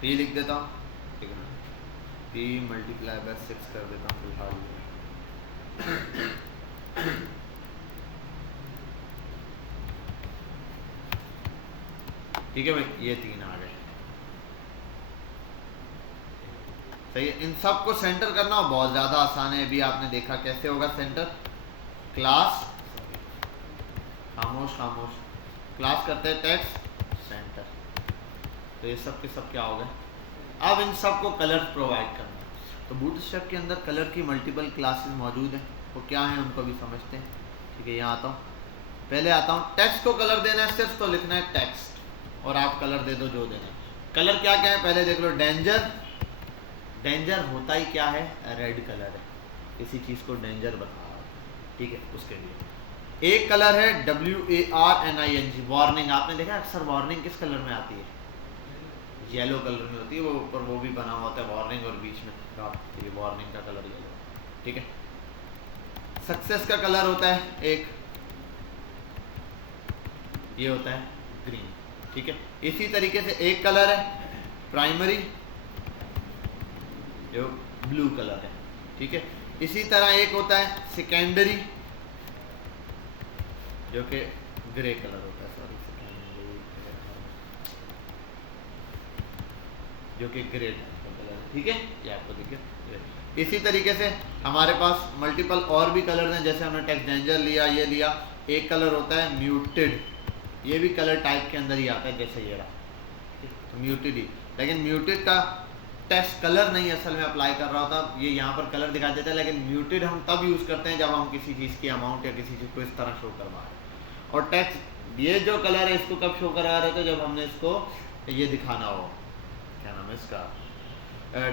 P लिख देता हूँ, ठीक है, P मल्टीप्लाई बाय 6 कर देता हूँ फिलहाल। ठीक है भाई, ये 3 आ गए। सही है। इन सब को सेंटर करना बहुत ज़्यादा आसान है, अभी आपने देखा कैसे होगा सेंटर। क्लास, खामोश खामोश, क्लास करते हैं टेक्स्ट सेंटर, तो ये सब के सब क्या हो गए। अब इन सब को कलर प्रोवाइड करना, तो बूटस्ट्रैप के अंदर कलर की मल्टीपल क्लासेस मौजूद हैं, वो क्या है उनको भी समझते हैं। ठीक है, यहाँ आता हूँ, पहले आता हूँ टेक्स्ट को कलर देना है सिर्फ, तो लिखना है टेक्स्ट और आप कलर दे दो जो देना है। कलर क्या क्या है पहले देख लो। डेंजर, डेंजर होता ही क्या है, रेड कलर है, किसी चीज़ को डेंजर बता रहा है। ठीक है, उसके लिए एक कलर है WARNING, वार्निंग। आपने देखा अक्सर वार्निंग किस कलर में आती है, येलो कलर में होती है, वो ऊपर वो भी बना हुआ होता है वार्निंग और बीच में डॉट, ये वार्निंग का कलर येलो। ठीक है, सक्सेस का कलर होता है एक, ये होता है ग्रीन। ठीक है, इसी तरीके से एक कलर है प्राइमरी जो ब्लू कलर है। ठीक है, इसी तरह एक होता है सेकेंडरी जो कि ग्रे कलर होता है, सॉरी सेकेंडरी जो कि ग्रे कलर है। ठीक है, ये आपको दिखे। इसी तरीके से हमारे पास मल्टीपल और भी कलर हैं, जैसे हमने टेक्स्ट डेंजर लिया, ये लिया। एक कलर होता है म्यूटेड, ये भी कलर टाइप के अंदर ही आता है, जैसे ये रहा तो म्यूटेड ही, लेकिन म्यूटेड का टेक्स्ट कलर नहीं असल में अप्लाई कर रहा होता, ये यहाँ पर कलर दिखा देता है, लेकिन म्यूटेड हम तब यूज़ करते हैं जब हम किसी चीज़ की अमाउंट या किसी चीज़ को इस तरह शो करवा रहे हैं। और टेक्स्ट ये जो कलर है इसको कब शो करा रहे थे, जब हमने इसको ये दिखाना हो, क्या नाम है इसका,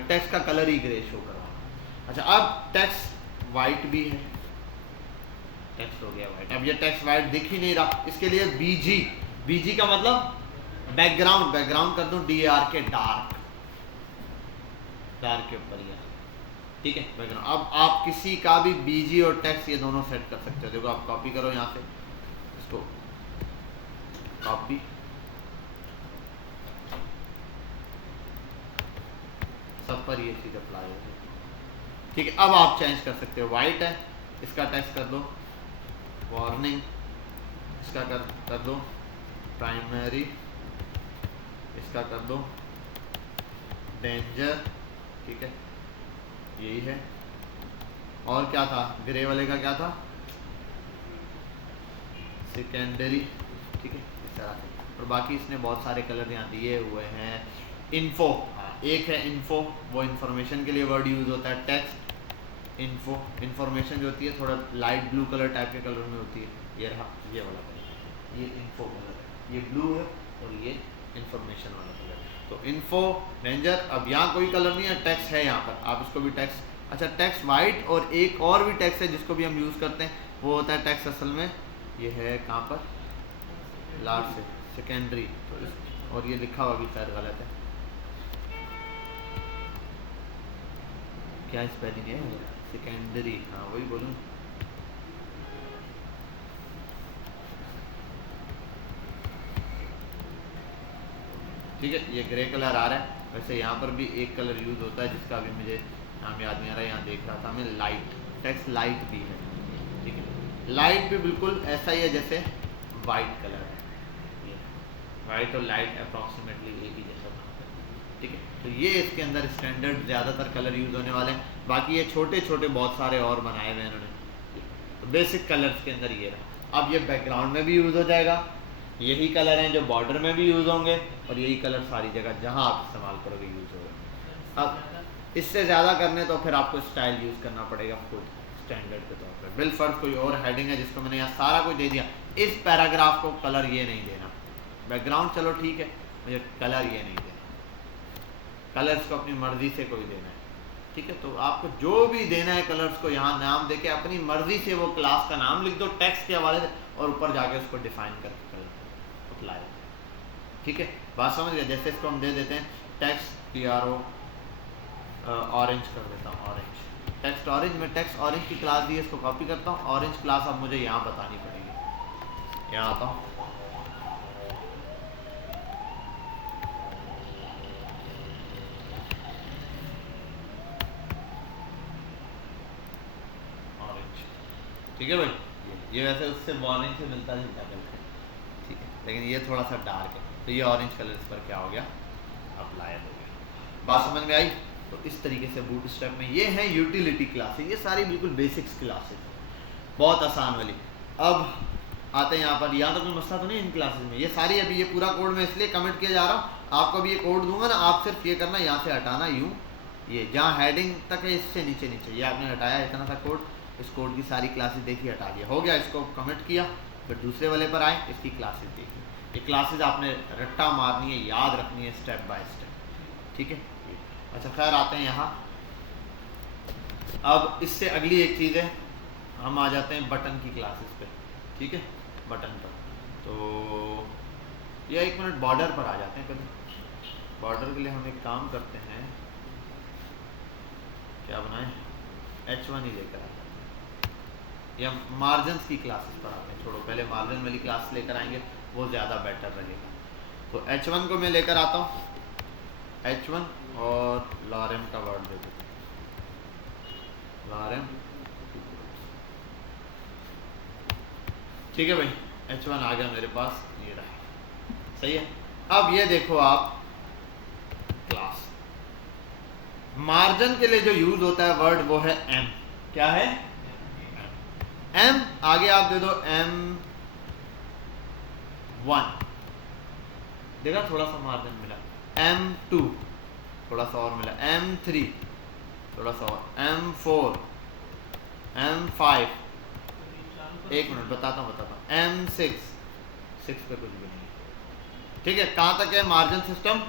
टेक्स्ट का कलर ही ग्रे शो करवाना। अच्छा, अब टेक्स्ट वाइट भी है, टेक्स्ट हो गया वाइट। अब ये टेक्स्ट वाइट दिख ही नहीं रहा, इसके लिए BG, BG का मतलब बैकग्राउंड, बैकग्राउंड कर दूं DARK, डार्क, डार्क के ऊपर ही है। ठीक है, बैकग्राउंड। अब आप किसी का भी BG और टेक्स्ट ये दोनों सेट कर सकते हो। देखो आप कॉपी करो यहाँ से, इसको कॉपी, सब पर ये चीज़ अप्लाई होगी। ठीक है, अब आप चेंज कर सकते हो। वाइट है, इसका टेक्स्ट कर दो वार्निंग, इसका कर दो प्राइमरी, इसका कर दो डेंजर। ठीक है, यही है। और क्या था, ग्रे वाले का क्या था, सेकेंडरी। ठीक है, इस तरह से। और बाकी इसने बहुत सारे कलर यहाँ दिए हुए हैं। इन्फो, एक है इन्फो, वो इन्फॉर्मेशन के लिए वर्ड यूज़ होता है। टेक्स्ट इन्फो, इन्फॉर्मेशन जो होती है थोड़ा लाइट ब्लू कलर टाइप के कलर में होती है। ये रहा ये वाला कलर, ये इन्फो कलर है, ये ब्लू है और ये इन्फॉर्मेशन वाला कलर। तो इन्फो, डेंजर। अब यहाँ कोई कलर नहीं है, टेक्स्ट है यहाँ पर, आप इसको भी टेक्स्ट। अच्छा, टेक्स्ट वाइट, और एक और भी टेक्स्ट है जिसको भी हम यूज़ करते हैं, वो होता है टेक्स्ट असल में ये है कहाँ पर, लास्ट से सेकेंडरी। तो और ये लिखा हुआ भी शायद गलत है, क्या स्पेलिंग है, सेकेंडरी, हाँ वही बोलूँ। ठीक है, ये ग्रे कलर आ रहा है। वैसे यहाँ पर भी एक कलर यूज़ होता है जिसका अभी मुझे नाम याद नहीं आ रहा है, यहाँ देख रहा था मैं, लाइट, टेक्स्ट लाइट भी है। ठीक है, लाइट भी बिल्कुल ऐसा ही है जैसे वाइट कलर है, ये वाइट और लाइट अप्रॉक्सीमेटली एक ही जैसा बनता है। ठीक है, तो ये इसके अंदर स्टैंडर्ड ज़्यादातर कलर यूज़ होने वाले हैं। बाकी ये छोटे छोटे बहुत सारे और बनाए हुए हैं इन्होंने। तो बेसिक कलर्स के अंदर ये रहा। अब ये बैकग्राउंड में भी यूज़ हो जाएगा, यही कलर हैं जो बॉर्डर में भी यूज़ होंगे, और यही कलर सारी जगह जहां आप इस्तेमाल करोगे यूज़ होगा। अब इससे ज़्यादा करने तो फिर आपको स्टाइल यूज़ करना पड़ेगा खुद स्टैंडर्ड के तौर पर। बिल फर्ज कोई और हेडिंग है जिसको मैंने यहाँ सारा कुछ दे दिया, इस पैराग्राफ को कलर ये नहीं देना, बैकग्राउंड चलो ठीक है, मुझे कलर ये नहीं देना, कलर्स को अपनी मर्जी से कोई देना है। ठीक है, तो आपको जो भी देना है कलर्स को यहाँ नाम देके अपनी मर्जी से वो क्लास का नाम लिख दो टेक्स्ट के हवाले से, और ऊपर जाके उसको डिफाइन करके कलर अप्लाई। ठीक है, बात समझ गए। जैसे इसको हम दे देते हैं टेक्स्ट PRO ऑरेंज कर देता हूँ, ऑरेंज, टेक्स्ट ऑरेंज में टेक्स्ट ऑरेंज की क्लास दी है, इसको कॉपी करता हूँ। ऑरेंज क्लास अब मुझे यहाँ बतानी पड़ेगी, यहाँ आता हूँ, ऑरेंज। ठीक है भाई, ये वैसे उससे वार्निंग से मिलता जुलता कलर है। ठीक है, लेकिन ये थोड़ा सा डार्क है, तो ये ऑरेंज कलर इस पर क्या हो गया, अप्लाई हो गया। बात समझ में आई। तो इस तरीके से बूटस्ट्रैप में ये है यूटिलिटी क्लासेस, ये सारी बिल्कुल बेसिक्स क्लासेस, बहुत आसान वाली। अब आते हैं यहाँ पर, यहाँ तो कोई मसला तो नहीं इन क्लासेस में, ये सारी अभी ये पूरा कोड मैं इसलिए कमेंट किया जा रहा हूँ, आपको अभी ये कोड दूंगा ना, आप सिर्फ ये करना, यहाँ से हटाना यूँ, ये जहाँ हेडिंग तक है इससे नीचे नीचे ये आपने हटाया इतना सा कोड, इस कोड की सारी क्लासेस देखिए हटा दिया, हो गया, इसको कमेंट किया, फिर दूसरे वाले पर आए, इसकी क्लासेस देखिए, ये क्लासेस आपने रट्टा मारनी है, याद रखनी है स्टेप बाय स्टेप, ठीक है। अच्छा खैर आते हैं यहाँ, अब इससे अगली एक चीज़ है, हम आ जाते हैं बटन की क्लासेस पे, ठीक है, बटन पर। तो ये 1 मिनट बॉर्डर पर आ जाते हैं पहले, बॉर्डर के लिए हम एक काम करते हैं, क्या बनाएं, H1 ही लेकर आते हैं, या मार्जिन्स की क्लासेस पर आते हैं, छोड़ो पहले मार्जिन वाली क्लास लेकर आएंगे, वो ज़्यादा बेटर रहेगा। तो H1 को मैं लेकर आता हूँ, H1 और लॉरेम का वर्ड दे देते हैं, लॉरेम, ठीक है भाई, H1 आ गया मेरे पास, ये रहा, सही है। अब ये देखो आप क्लास, मार्जिन के लिए जो यूज होता है वर्ड वो है M, क्या है M, आगे आप दे दो M1, देखा थोड़ा सा मार्जिन मिला, M2 थोड़ा सा और मिला, M3 थोड़ा सा और, M4, M5, एक मिनट बताता हूँ, M6, 6 पे कुछ भी नहीं, ठीक है, कहाँ तक है मार्जिन सिस्टम,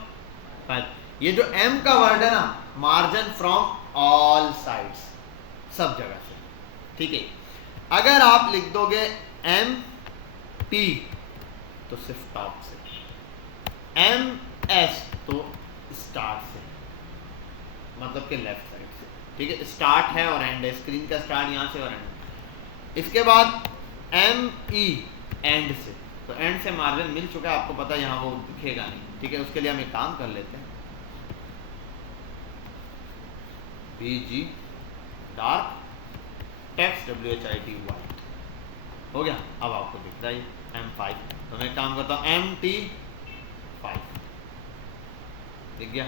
ये जो M का वर्ड है ना, मार्जिन फ्रॉम ऑल साइड्स, सब जगह से, ठीक है। अगर आप लिख दोगे MP तो सिर्फ टॉप से, MS तो स्टार्ट से, मतलब के लेफ्ट साइड से, ठीक है, स्टार्ट है और एंड है, स्क्रीन का स्टार्ट यहाँ से और एंड, इसके बाद ME एंड से, तो एंड से मार्जिन मिल चुका है, आपको पता है यहाँ वो दिखेगा नहीं, ठीक है, उसके लिए हम एक काम कर लेते हैं, BG dark text WHIT white, हो गया, अब आपको दिख रहा है M5, तो मैं काम करता हूँ MT5, दिख गया,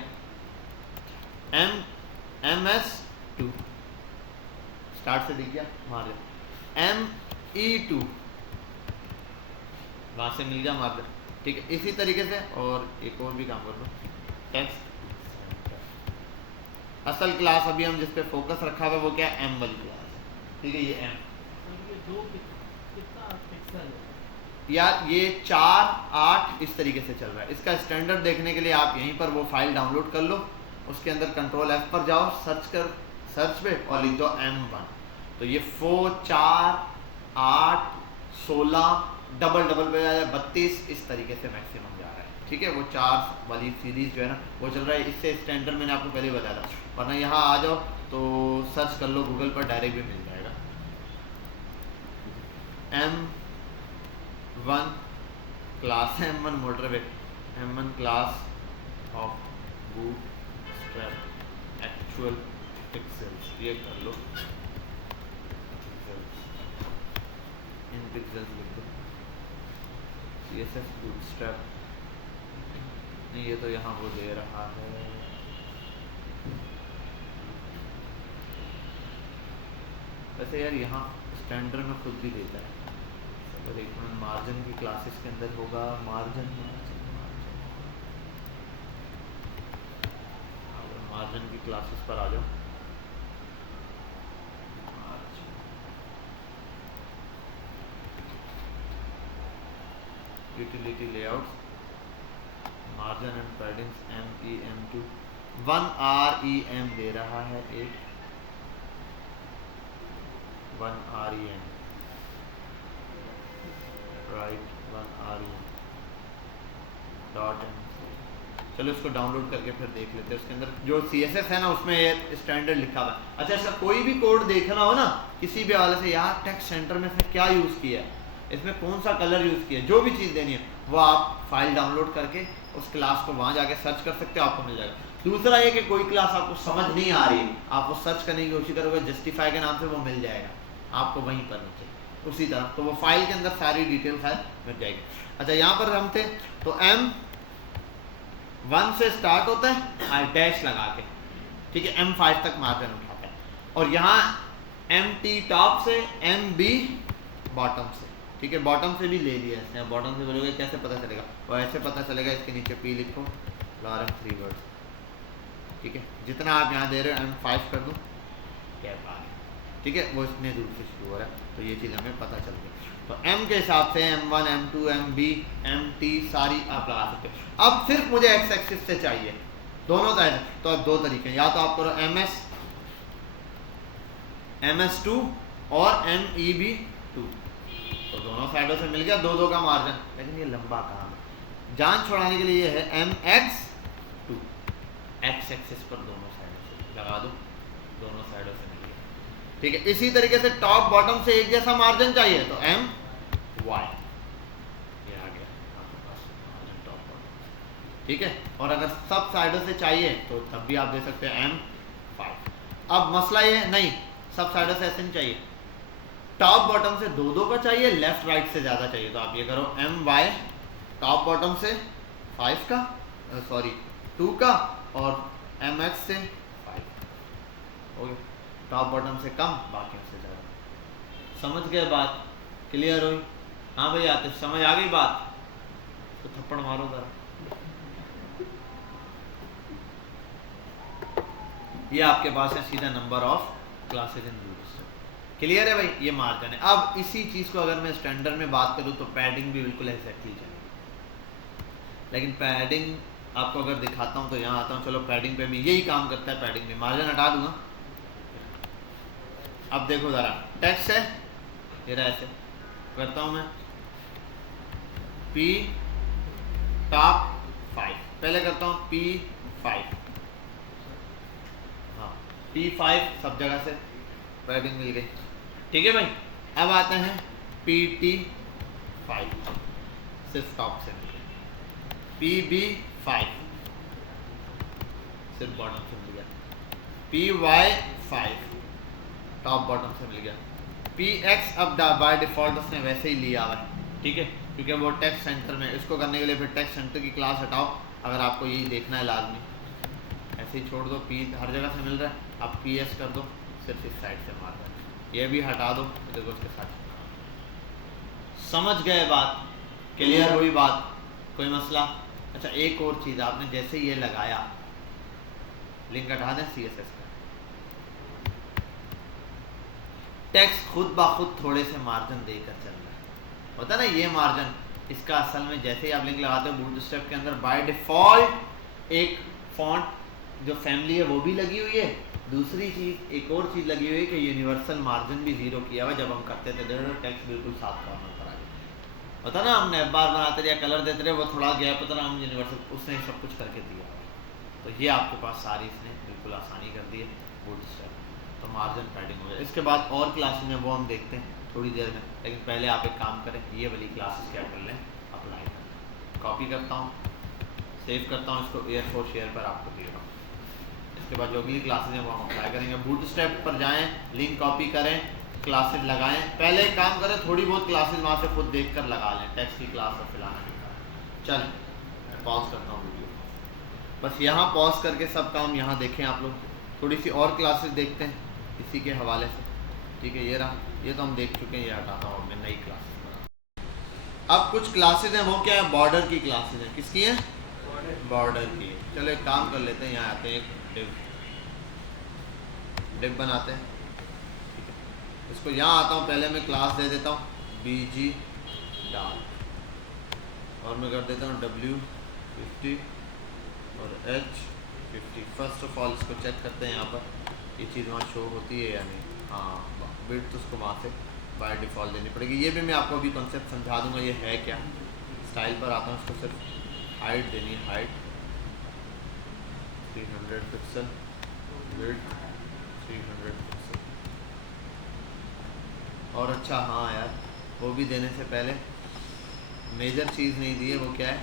MS2 स्टार्ट से दिख गया मार्जिन, ME2 वहाँ से मिल गया मार्जिन, ठीक है, इसी तरीके से, और एक और भी काम कर लो, टेक्स्ट असल क्लास अभी हम जिस पे फोकस रखा हुआ है वो क्या है, M वाली क्लास, ठीक है, ये M, कितना पिक्सल है यार, ये 4, 8 इस तरीके से चल रहा है, इसका स्टैंडर्ड देखने के लिए आप यहीं पर वो फाइल डाउनलोड कर लो, उसके अंदर Ctrl F पर जाओ, सर्च पे और लिख दो M1, तो ये 4, 4, 8, 16 डबल पे आ जाए 32, इस तरीके से मैक्सिमम जा रहा है, ठीक है, वो 4 वाली सीरीज जो है ना वो चल रहा है, इससे स्टैंडर्ड मैंने आपको पहले बताया था, वरना यहाँ आ जाओ तो सर्च कर लो गूगल पर, डायरेक्ट भी मिल जाएगा, M1 क्लास है, M1 motorway, M1 class of bootstrap actual pixels, ये कर लो, इन पिक्सेल्स लिख दो, CSS बूटस्ट्रैप नहीं, ये तो यहाँ वो दे रहा है, वैसे यार यहाँ स्टैंडर्ड में खुद भी देता है, अगर एक मिनट मार्जिन की क्लासेस के अंदर होगा, मार्जिन की क्लासेस पर आ जाओ, utility layouts, margin and paddings, MEM2, 1 REM दे रहा है, 1 REM, राइट, 1 REM .m, चलो इसको डाउनलोड करके फिर देख लेते हैं, उसके अंदर जो CSS है ना उसमें ये स्टैंडर्ड लिखा हुआ है। अच्छा, इसका कोई भी कोड देखना हो ना किसी भी हवाले से, यार टेक्स्ट सेंटर में इसने क्या यूज़ किया है, इसमें कौन सा कलर यूज़ किया है, जो भी चीज़ देनी है वो आप फाइल डाउनलोड करके उस क्लास को वहाँ जाके सर्च कर सकते हो, आपको मिल जाएगा। दूसरा ये कि कोई क्लास आपको समझ नहीं आ रही है, आप वो सर्च करने की कोशिश करोगे, जस्टिफाई के नाम से वो मिल जाएगा आपको वहीं पर नीचे, उसी तरह, तो वो फाइल के अंदर सारी डिटेल फाइल मिल जाएगी। अच्छा, यहाँ पर हम थे तो M1 से स्टार्ट होता है डैश लगा के, ठीक है, M5 तक मार्जिन उठाते हैं। और यहाँ MT टॉप से, MB बॉटम से, ठीक है, बॉटम से भी ले लिया इसने। बॉटम से बोलोगे कैसे पता चलेगा, वो ऐसे पता चलेगा, इसके नीचे P लिखो, लॉरम 3 वर्ड्स, ठीक है, जितना आप यहाँ दे रहे हो M5 कर दूँ, गैप आ गया, ठीक है, वो इतने दूर से शुरू हो रहा है, तो ये चीज़ हमें पता चल गई। तो M के हिसाब से M1, M2, MB, MT सारी आप लगा सकते हो। अब सिर्फ मुझे एक्स एक्सिस से चाहिए दोनों साइड, तो अब दो तरीके हैं, या तो आप करो MS2 और MEB2, तो दोनों साइडों से मिल गया 2-2 का मार्जिन। लेकिन ये लंबा काम है, जान छुड़ाने के लिए ये है MX2, एक्स एक्सिस पर दोनों साइडों से लगा दो, दोनों साइडों से मिल गया, ठीक है। इसी तरीके से टॉप बॉटम से एक जैसा मार्जिन चाहिए तो MY, ये आ गया आपके पास मार्जिन टॉप बॉटम, ठीक है। और अगर सब साइडों से चाहिए तो तब भी आप दे सकते हैं M5। अब मसला ये नहीं, सब साइडों से ऐसे नहीं चाहिए, टॉप बॉटम से 2-2 का चाहिए, लेफ्ट राइट से ज़्यादा चाहिए, तो आप ये करो MY टॉप बॉटम से 5 का, सॉरी 2 का, और MX से 5, ओके, टॉप बॉटम से कम, बाकी से ज़्यादा। समझ गए बात, क्लियर हुई? हाँ भाई आते समझ आ गई बात, तो थप्पड़ मारो ज़रा। ये आपके पास है सीधा number of classes in bootstrap, clear है भाई, ये मार्जिन है। अब इसी चीज़ को अगर मैं स्टैंडर्ड में बात करूँ तो पैडिंग भी बिल्कुल एग्जैक्टली चाहिए, लेकिन पैडिंग आपको अगर दिखाता हूँ तो यहाँ आता हूँ, चलो पैडिंग पे भी यही काम करता है, पैडिंग में मार्जिन हटा दूंगा। अब देखो ज़रा, टेक्स्ट है ये रहा, ऐसे करता हूँ मैं P टॉप 5, पहले करता हूँ P5, हाँ P5 सब जगह से पैडिंग मिल गई, ठीक है भाई। अब आते हैं PT5, सिर्फ टॉप से मिल गया, PB5 सिर्फ बॉटम से मिल गया, PY5 टॉप बॉटम से मिल गया, PX अब बाय डिफॉल्ट उसने वैसे ही लिया हुआ है, ठीक है, क्योंकि वो टेक्स्ट सेंटर में, इसको करने के लिए फिर टेक्स्ट सेंटर की क्लास हटाओ, अगर आपको यही देखना है लाजमी, ऐसे ही छोड़ दो, P हर जगह से मिल रहा है, अब PS कर दो, सिर्फ इस साइड से मार दो, ये भी हटा दो, देखो उसके साथ। समझ गए बात, क्लियर हुई बात, कोई मसला? अच्छा एक और चीज़, आपने जैसे ये लगाया, लिंक हटा दें CSS का, टेक्स्ट खुद ब खुद थोड़े से मार्जिन देकर चल रहा है, होता ना ये मार्जिन, इसका असल में जैसे ही आप लिंक लगाते हो बूटस्ट्रैप के अंदर बाय डिफॉल्ट एक फॉन्ट जो फैमिली है वो भी लगी हुई है, दूसरी चीज़ एक और चीज़ लगी हुई है कि यूनिवर्सल मार्जिन भी 0 किया हुआ, जब हम करते थे देखो टेक्स्ट बिल्कुल साफ कॉर्नर पर आ गया, होता ना हम नैब बार बनाते रहे, कलर देते रहे, वो थोड़ा गैप होता ना, हम यूनिवर्सल उसने सब कुछ करके दिया, तो ये आपके पास सारी इसने बिल्कुल आसानी कर दी है बूटस्ट्रैप, तो मार्जिन पैडिंग हो जाए। इसके बाद और क्लासेज में वो हम देखते हैं थोड़ी देर में, लेकिन पहले आप एक काम करें, ये वाली क्लासेस क्या कर लें, अप्लाई करें। कॉपी करता हूँ, सेव करता हूँ इसको, एयर4 शेयर पर आपको दे रहा हूँ। इसके बाद जो अगली क्लासेज हैं वो हम अप्लाई करेंगे। बूटस्ट्रैप पर जाएँ, लिंक कॉपी करें, क्लासेज लगाएँ, पहले एक काम करें, थोड़ी बहुत क्लासेज वहाँ से खुद देख कर लगा लें, टेक्स्ट की क्लास और फिलहाल चल मैं पॉज करता हूँ वीडियो, बस यहाँ पॉज करके सब काम यहाँ देखें आप लोग, थोड़ी सी और क्लासेस देखते हैं इसी के हवाले से, ठीक है। ये रहा, ये तो हम देख चुके हैं, ये हटाता हूँ मैं नई क्लासेस बना। अब कुछ क्लासेस हैं वो क्या है, बॉर्डर की क्लासेस हैं, किसकी हैं, बॉर्डर की। चलो एक काम कर लेते हैं, यहाँ आते हैं, एक डिव बनाते हैं, ठीक है। इसको यहाँ आता हूँ, पहले मैं क्लास दे देता हूँ BG डार्क, और मैं कर देता हूँ W50 और H50। फर्स्ट ऑफ ऑल इसको चेक करते हैं यहाँ पर ये चीज़ वहाँ शो होती है या नहीं, हाँ विड्थ तो उसको वहाँ से बाय डिफ़ॉल्ट देनी पड़ेगी। ये भी मैं आपको अभी कॉन्सेप्ट समझा दूंगा ये है क्या। स्टाइल पर आता हूँ, इसको सिर्फ हाइट देनी है, हाइट 300 पिक्सल, विड्थ 300 पिक्सल। और अच्छा हाँ यार, वो भी देने से पहले मेजर चीज़ नहीं दी है, वो क्या है,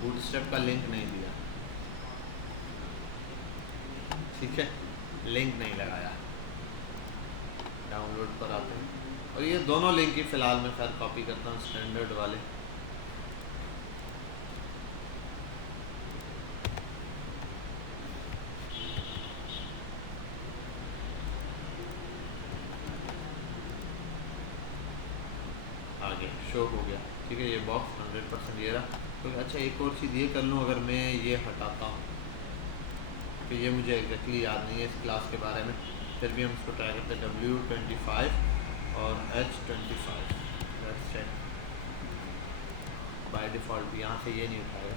बूटस्ट्रैप का लिंक नहीं दिया, ठीक है, लिंक नहीं लगाया। डाउनलोड पर आते हैं और ये दोनों लिंक ही फ़िलहाल मैं खैर कॉपी करता हूँ, स्टैंडर्ड वाले। शो हो गया। ठीक है, ये बॉक्स 100% ये रहा। तो अच्छा एक और चीज़ ये कर लूँ, अगर मैं ये हटाता हूँ तो ये मुझे एग्जैक्टली याद नहीं है इस क्लास के बारे में, फिर भी हम इसको ट्राई करते हैं। W25 और H25 बाय डिफ़ॉल्ट भी यहाँ से ये नहीं उठाएगा।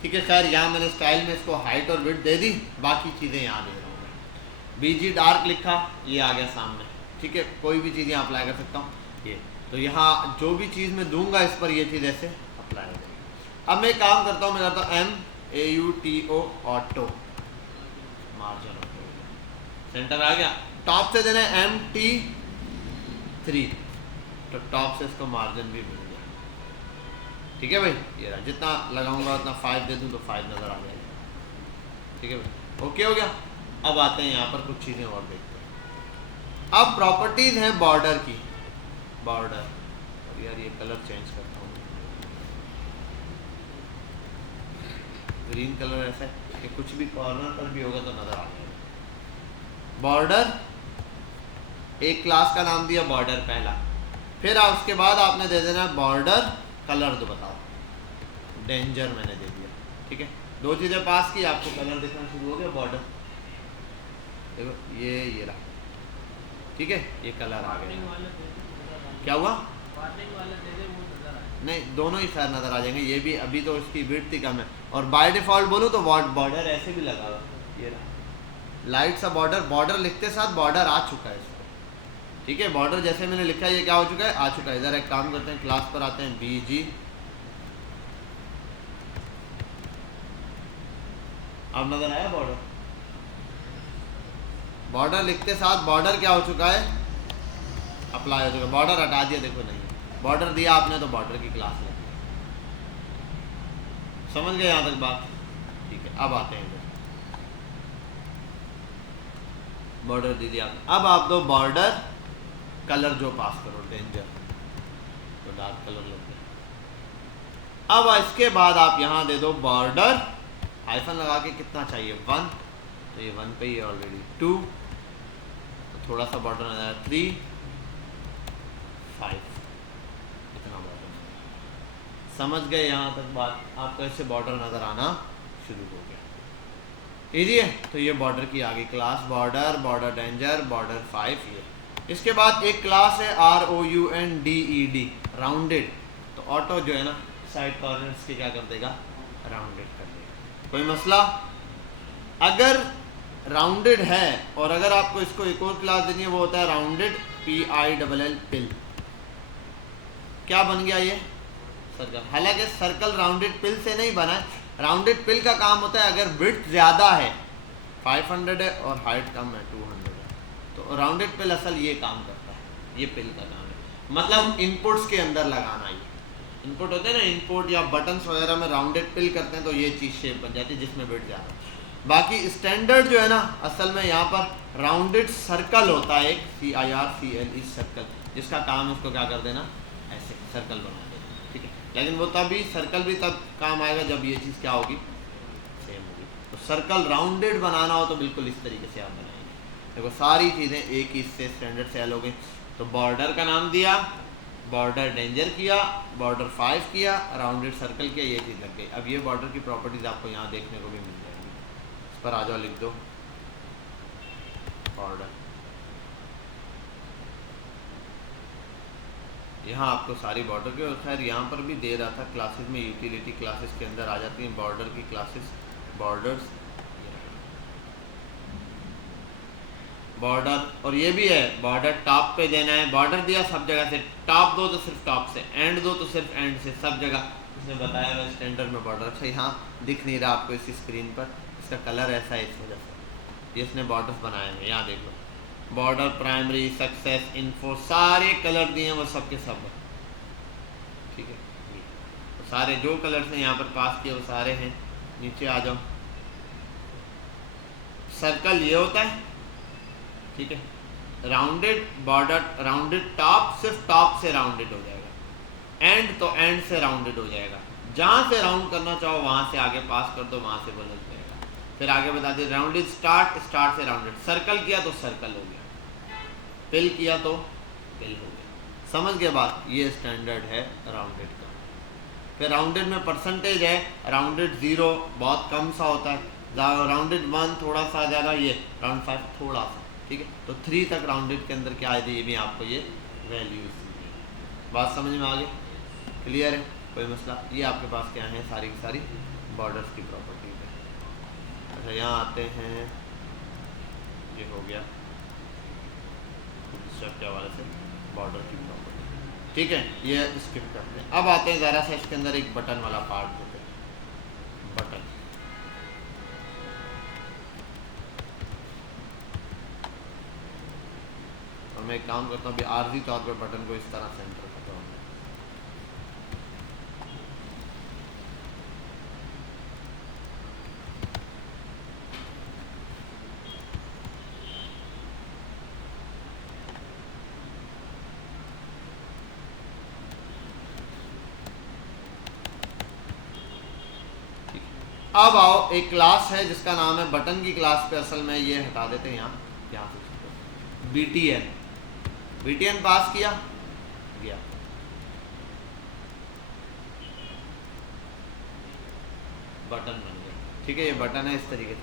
ठीक है, खैर यहाँ मैंने स्टाइल में इसको हाइट और विड्थ दे दी, बाकी चीज़ें यहाँ दे रहा हूँ मैं। BG डार्क लिखा, ये आ गया सामने। ठीक है, कोई भी चीज़ यहाँ अप्लाई कर सकता हूँ ये। तो यहाँ जो भी चीज़ मैं दूंगा इस पर ये चीज़ ऐसे अप्लाई हो जाएगी। अब मैं काम करता हूँ, मैं करता हूँ MAUTO auto, margin auto, centre आ गया। टॉप से देना है MT3, तो टॉप से इसको मार्जिन भी मिल गया। ठीक है भाई, ये रहा। जितना लगाऊंगा उतना 5 दे दूँ तो 5 नज़र आ जाएगा। ठीक है भाई, ओके हो गया। अब आते हैं यहाँ पर कुछ चीज़ें और देखते हैं। अब प्रॉपर्टीज़ हैं बॉर्डर की। बॉर्डर, और यार ये कलर चेंज करता हूँ, ग्रीन कलर ऐसा है कि कुछ भी कॉर्नर पर भी होगा तो नज़र आ जाएगा। बॉर्डर, एक क्लास का नाम दिया बॉर्डर पहला, फिर उसके बाद आपने दे देना बॉर्डर कलर। तो बताओ, डेंजर मैंने दे दिया। ठीक है, दो चीज़ें पास की, आपको कलर दिखना शुरू हो गया। बॉर्डर देखो, ये रहा। ठीक है, ये कलर आ गया। क्या हुआ? नहीं, दोनों ही शायद नज़र आ जाएंगे। ये भी अभी तो इसकी विड्थ ही कम है, और बाय डिफ़ॉल्ट बोलूँ तो बॉर्डर ऐसे भी लगा हुआ। ये रहा लाइट सा बॉर्डर। बॉर्डर लिखते साथ बॉर्डर आ चुका है इसको। ठीक है, बॉर्डर जैसे मैंने लिखा है ये क्या हो चुका है, आ चुका है। इधर एक काम करते हैं, क्लास पर आते हैं, BG। अब नज़र आया बॉर्डर? बॉर्डर लिखते साथ बॉर्डर क्या हो चुका है, अप्लाई हो चुका है। बॉर्डर हटा दिया, देखो नहीं बॉर्डर दिया आपने तो बॉर्डर की क्लास लग गई। समझ गए यहाँ तक बात? ठीक है, अब आते हैं इधर। बॉर्डर दे दिया आपने, अब आप दो बॉर्डर कलर जो पास करो, डेंजर, तो डार्क कलर लग गया। अब इसके बाद आप यहाँ दे दो बॉर्डर, हाइफन लगा के कितना चाहिए, 1, तो ये 1 पे ही ऑलरेडी। 2, तो थोड़ा सा बॉर्डर नजर आया। 3, 5, इतना बॉर्डर। समझ गए यहाँ तक बात? आपको ऐसे बॉर्डर नजर आना शुरू हो गया। इजी है। तो ये बॉर्डर की आगे class, border, border danger, border 5। ये इसके बाद एक क्लास है ROUNDED, राउंडेड। तो ऑटो जो है ना, साइड कॉर्नर्स के क्या कर देगा, राउंडेड कर देगा। कोई मसला? अगर राउंडेड है और अगर आपको इसको एक और क्लास देनी है, वो होता है राउंडेड, PILL, पिल। क्या बन गया ये, सर्कल। हालांकि सर्कल राउंडेड पिल से नहीं बना है। राउंडेड पिल का काम होता है अगर विड्थ ज़्यादा है, 500 है, और हाइट कम है, 200 है, तो राउंडेड पिल असल ये काम करता है। ये पिल का काम है, मतलब इनपुट्स के अंदर लगाना। ये इनपुट होते हैं ना, इनपुट या बटन्स वगैरह में राउंडेड पिल करते हैं, तो ये चीज़ शेप बन जाती है जिसमें विड्थ ज़्यादा। बाकी स्टैंडर्ड जो है ना, असल में यहाँ पर राउंडेड सर्कल होता है, एक CIRCLE सर्कल, जिसका काम उसको क्या कर देना, ऐसे सर्कल बना देना। ठीक है, लेकिन वो तभी सर्कल भी तब काम आएगा जब ये चीज़ क्या होगी, सेम होगी। तो सर्कल राउंडेड बनाना हो तो बिल्कुल इस तरीके से आप बनाएंगे। देखो सारी चीज़ें एक ही इससे स्टैंडर्ड से हो गई। तो बॉर्डर का नाम दिया, बॉर्डर डेंजर किया, बॉर्डर 5 किया, राउंडेड सर्कल किया, ये चीज़ लग गई। अब ये बॉर्डर की प्रॉपर्टीज़ आपको यहाँ देखने को भी मिल जाएगी। इस पर आ जाओ, लिख दो बॉर्डर। यहाँ आपको सारी बॉर्डर की, और खैर यहाँ पर भी दे रहा था क्लासेस में, यूटिलिटी क्लासेस के अंदर आ जाती हैं बॉर्डर की क्लासेस, बॉर्डर्स, बॉर्डर। और ये भी है, बॉर्डर टॉप पे देना है। बॉर्डर दिया सब जगह से, टॉप दो तो सिर्फ टॉप से, एंड दो तो सिर्फ एंड से, सब जगह उसने बताया हुआ स्टैंडर्ड में बॉर्डर। अच्छा यहाँ दिख नहीं रहा आपको इस स्क्रीन पर, इसका कलर ऐसा है इस वजह से। ये इसने बॉर्डर्स बनाए हैं, यहाँ देख लो, बॉर्डर, प्राइमरी, सक्सेस, इन्फो, सारे कलर दिए हैं वो सब के सब। ठीक है, तो सारे जो कलर्स ने यहाँ पर पास किए वो सारे हैं। नीचे आ जाओ, सर्कल ये होता है। ठीक है, राउंडेड बॉर्डर, राउंडेड टॉप, सिर्फ टॉप से राउंडेड हो जाएगा, एंड तो एंड से राउंडेड हो जाएगा। जहाँ से राउंड करना चाहो वहाँ से आगे पास कर दो, वहाँ से बदल जाएगा। फिर आगे बता दिए, राउंडेड स्टार्ट, स्टार्ट से राउंडेड, सर्कल किया तो सर्कल हो गया, पिल किया तो पिल हो गया। समझ के बाद ये स्टैंडर्ड है राउंडेड का। फिर राउंडेड में परसेंटेज है, राउंडेड 0 बहुत कम सा होता है, राउंडेड 1 थोड़ा सा ज़्यादा, ये राउंड 5 थोड़ा सा, ठीक है। तो 3 तक राउंडेड के अंदर क्या है, ये भी आपको ये वैल्यूज दी है। बात समझ में आ गई, क्लियर है, कोई मसला? ये आपके पास क्या है, सारी की सारी बॉर्डर्स की प्रॉपर्टीज है। अच्छा यहाँ आते हैं, ये हो गया के हवाले से बॉर्डर की प्रॉपर्टी, ठीक है, ये स्किप करते हैं। अब आते हैं ज़रा सा इसके अंदर एक बटन वाला पार्ट देते हैं, बटन। और मैं एक काम करता हूँ अभी आर्जी तौर पर बटन को इस तरह सेंटर करता हूँ। अब आओ, एक क्लास है जिसका नाम है बटन की क्लास पे, असल में ये हटा देते हैं यहाँ से BTN। BTN पास किया गया, बटन बन गया, ठीक है। ये बटन है इस तरीके से,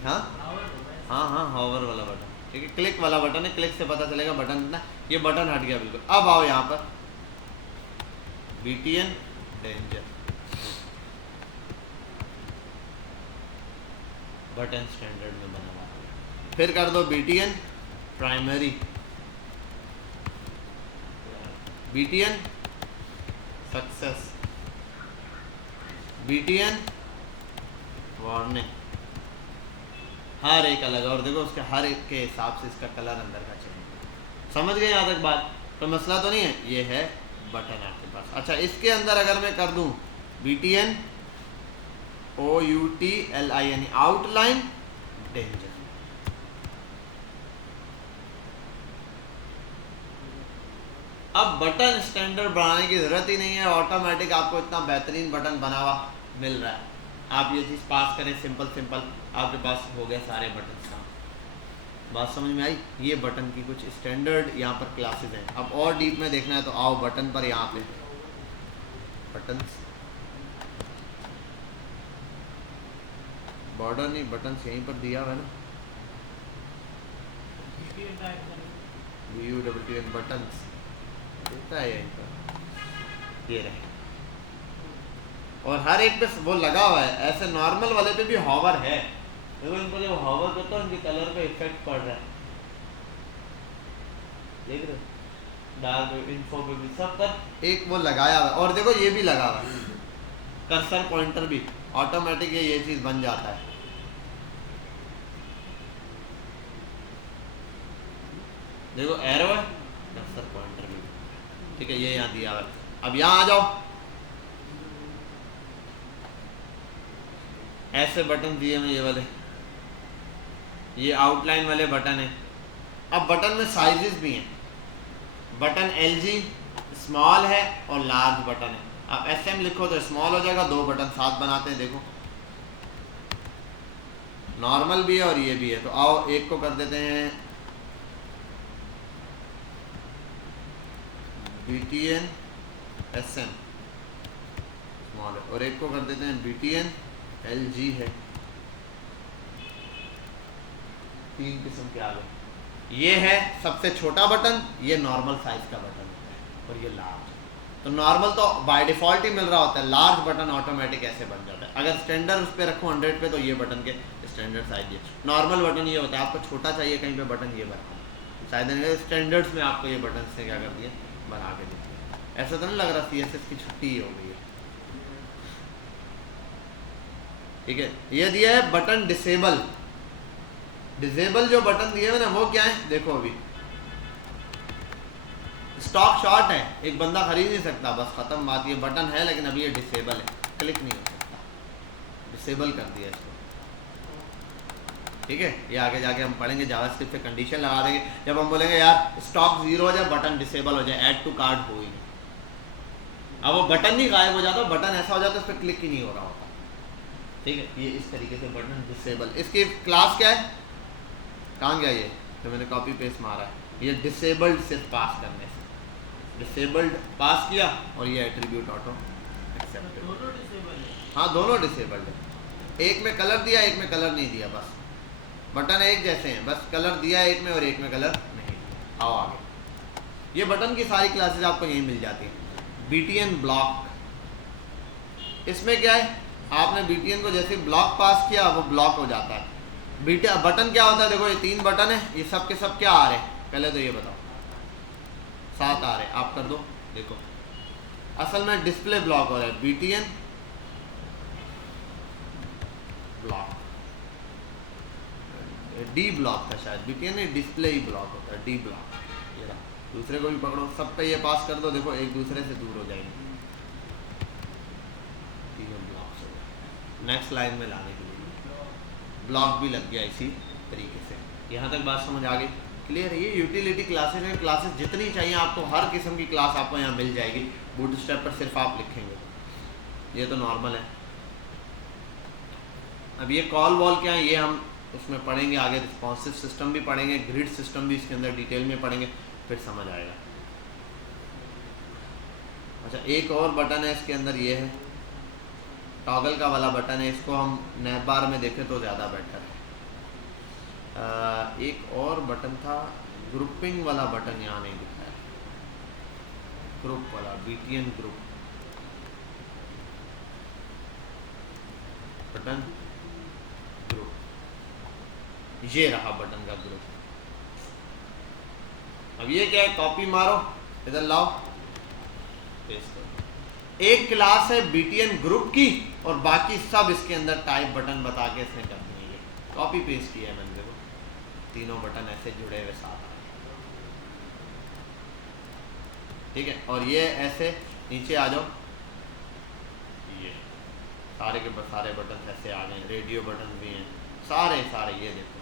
हाँ हॉवर वाला बटन, ठीक है, क्लिक वाला बटन है, क्लिक से पता चलेगा बटन ना, ये बटन हट गया बिल्कुल। अब आओ यहाँ पर BTN डेंजर, बटन स्टैंडर्ड में बना हुआ है। फिर कर दो BTN primary, BTN success, BTN warning, हर एक अलग, और देखो उसके हर एक के हिसाब से इसका कलर अंदर का चेंज। समझ गए यहाँ तक बात? तो मसला तो नहीं है, ये है बटन आपके पास। अच्छा इसके अंदर अगर मैं कर दूं BTN OUTLIN आउटलाइन डेंजर, अब बटन स्टैंडर्ड बनाने की जरूरत ही नहीं है, ऑटोमेटिक आपको इतना बेहतरीन बटन बना हुआ मिल रहा है। आप ये चीज़ पास करें सिंपल आपके पास हो गए सारे बटन का। बात समझ में आई? ये बटन की कुछ स्टैंडर्ड यहाँ पर क्लासेस हैं। अब और डीप में देखना है तो आओ बटन पर, यहाँ पे बटन, बॉर्डर नहीं, बटन यहीं पर दिया हुआ है ना, BUTN बटन दिखता है यहीं पर, ये रहे। और हर एक पे वो लगा हुआ है, ऐसे नॉर्मल वाले पे भी हॉवर है, देखो इन पर जब हॉवर करता है उनके कलर पे इफेक्ट पड़ रहा है, देख रहे हो, डार्क इन्फो पे भी सब पर एक वो लगाया हुआ है। और देखो ये भी लगा हुआ है कर्सर पॉइंटर भी, ऑटोमेटिक ये चीज़ बन जाता है। देखो एरो है, कर्सर पॉइंटर भी, ठीक है, ये यहाँ दिया हुआ है। अब यहाँ आ जाओ, ऐसे बटन दिए हैं ये वाले, ये आउटलाइन वाले बटन है। अब बटन में साइजेस भी हैं, बटन LG स्मॉल है और लार्ज बटन है। अब SM लिखो तो स्मॉल हो जाएगा, 2 बटन साथ बनाते हैं, देखो नॉर्मल भी है और ये भी है। तो आओ एक को कर देते हैं BTN SM स्मॉल है, और एक को कर देते हैं BTN LG है। 3 किस्म के आ गए। ये है सबसे छोटा बटन, ये नॉर्मल साइज का बटन होता है, और ये लार्ज। तो नॉर्मल तो बाय डिफ़ॉल्ट ही मिल रहा होता है, लार्ज बटन ऑटोमेटिक ऐसे बन जाता है। अगर स्टैंडर्ड उस पर रखूँ 100 पे, तो ये बटन के स्टैंडर्ड साइज ये, नॉर्मल बटन ये होता है। आपको छोटा चाहिए कहीं पे बटन, ये बना शायद स्टैंडर्ड्स में आपको ये बटन से क्या कर दिए, बना के देते। ऐसा तो नहीं लग रहा CSS की छुट्टी ही हो गई है, ठीक है। ये दिया है बटन डिसेबल, डिसेबल जो बटन दिए हुए ना वो क्या है, देखो अभी स्टॉक शॉर्ट है, एक बंदा खरीद नहीं सकता, बस खत्म बात। ये बटन है लेकिन अभी ये डिसेबल है, क्लिक नहीं हो सकता, डिसेबल कर दिया इसको, ठीक है। ये आगे जाके हम पढ़ेंगे, जावास्क्रिप्ट पे कंडीशन लगा देंगे जब हम बोलेंगे यार स्टॉक 0 हो जाए, बटन डिसेबल हो जाए, ऐड टू कार्ट हो ही नहीं। अब वो बटन नहीं गायब हो जाता, बटन ऐसा हो जाता है उस पर क्लिक ही नहीं हो रहा होता, ठीक है। ये इस तरीके से बटन डिसेबल, इसकी क्लास क्या है, कहाँ गया ये जो मैंने कॉपी पेस्ट मारा है, ये डिसेबल्ड सिर्फ पास करने से, डिसेबल्ड पास किया और ये एट्रीब्यूट ऑटो एक्सेप्टेड। हाँ दोनों डिसेबल्ड है, एक में कलर दिया एक में कलर नहीं दिया, बस बटन एक जैसे हैं, बस कलर दिया एक में और एक में कलर नहीं। आओ आगे, ये बटन की सारी क्लासेस आपको यहीं मिल जाती हैं। BTN ब्लॉक, इसमें क्या है, आपने BTN को जैसे ब्लॉक पास किया वो ब्लॉक हो जाता है। बटन क्या होता है, देखो ये 3 बटन है, ये सब के सब क्या आ रहे हैं, पहले तो ये बताओ 7 आ रहे हैं, आप कर दो। देखो असल में डिस्प्ले ब्लॉक हो रहा है, BTN ब्लॉक, डी ब्लॉक था शायद, BTN नहीं डिस्प्ले ही ब्लॉक होता है, डी ब्लॉक। ये रहा, दूसरे को भी पकड़ो, सब पे ये पास कर दो, देखो एक दूसरे से दूर हो जाएंगे। नेक्स्ट लाइन में लाने के लिए ब्लॉक भी लग गया इसी तरीके से। यहाँ तक बात समझ आ गई, क्लियर है। ये यूटिलिटी क्लासेस हैं, क्लासेस जितनी चाहिए आपको, हर किस्म की क्लास आपको यहाँ मिल जाएगी। बूटस्ट्रैप पर सिर्फ आप लिखेंगे, ये तो नॉर्मल है। अब ये कॉल वॉल क्या है, ये हम उसमें पढ़ेंगे आगे, रिस्पॉन्सिव सिस्टम भी पढ़ेंगे, ग्रिड सिस्टम भी इसके अंदर डिटेल में पढ़ेंगे, फिर समझ आएगा। अच्छा एक और बटन है इसके अंदर, ये है टॉगल का वाला बटन है, इसको हम नैप बार में देखें तो ज़्यादा बेटर है। एक और बटन था ग्रुपिंग वाला बटन, यहाँ नहीं दिखा है, ग्रुप वाला, BTN ग्रुप बटन, ग्रुप, ये रहा बटन का ग्रुप। अब ये क्या है, कॉपी मारो, इधर लाओ, पेस्ट करो। एक क्लास है BTN ग्रुप की और बाकी सब इसके अंदर टाइप बटन बता के इसने कर दिए। कॉपी पेस्ट किया है मैंने, देखो तीनों बटन ऐसे जुड़े हुए साथ, ठीक है। और ये ऐसे नीचे आ जाओ, ये सारे के सारे बटन ऐसे आ गए, रेडियो बटन भी हैं, सारे सारे, ये देखो।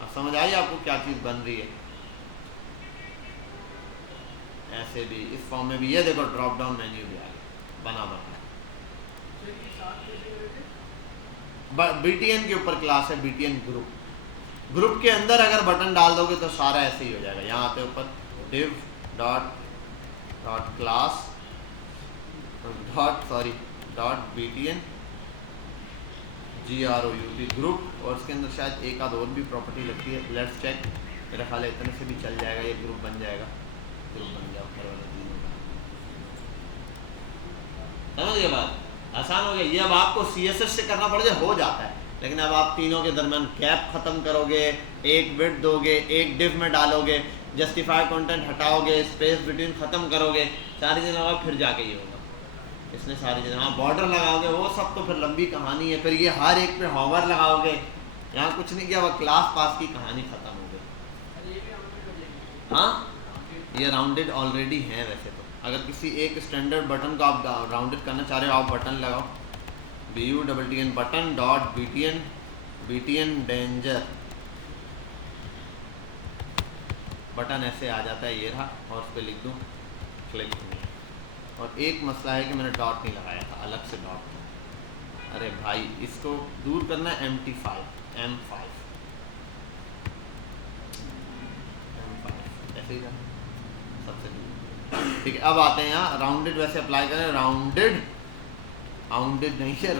अब समझ आई आपको क्या चीज़ बन रही है। ऐसे भी इस फॉर्म में भी, ये देखो ड्रॉप डाउन मेन्यू भी आ गया बना बना। BTN के ऊपर क्लास है BTN ग्रुप, ग्रुप के अंदर अगर बटन डाल दोगे तो सारा ऐसे ही हो जाएगा। यहाँ आते ऊपर div dot class dot BTN GROUP group, और इसके अंदर शायद एक आध और भी प्रॉपर्टी लगती है, लेट्स चेक। मेरा ख्याल है इतने से भी चल जाएगा, ये ग्रुप बन जाएगा, ग्रुप बन जाओ, समझ गए बात, आसान हो गया। ये अब आपको CSS से करना पड़ जाए हो जाता है, लेकिन अब आप तीनों के दरमियान गैप ख़त्म करोगे, एक बिट दोगे, एक डिव में डालोगे, जस्टिफाई कंटेंट हटाओगे, स्पेस बिटवीन ख़त्म करोगे, सारी चीज़ें होगा, फिर जाके ये होगा। इसने सारी चीज़ें, हाँ बॉर्डर लगाओगे, वो सब तो फिर लंबी कहानी है, फिर ये हर एक पे हॉवर लगाओगे, यहाँ कुछ नहीं किया, वह क्लास पास की कहानी ख़त्म हो गई। हाँ ये राउंडेड ऑलरेडी हैं वैसे तो, अगर किसी एक स्टैंडर्ड बटन को आप राउंडेड करना चाह रहे हो, आप बटन लगाओ BUTN button dot BTN danger, button ऐसे आ जाता है, ये रहा, और उस पर लिख दूँ क्लिक नहीं। और एक मसला है कि मैंने डॉट नहीं लगाया था, अलग से डॉट था, अरे भाई इसको दूर करना है, M5 ऐसे ही था सबसे दूर, ठीक है। अब आते हैं यहाँ राउंडेड, वैसे अप्लाई करें, राउंडेड नहीं है,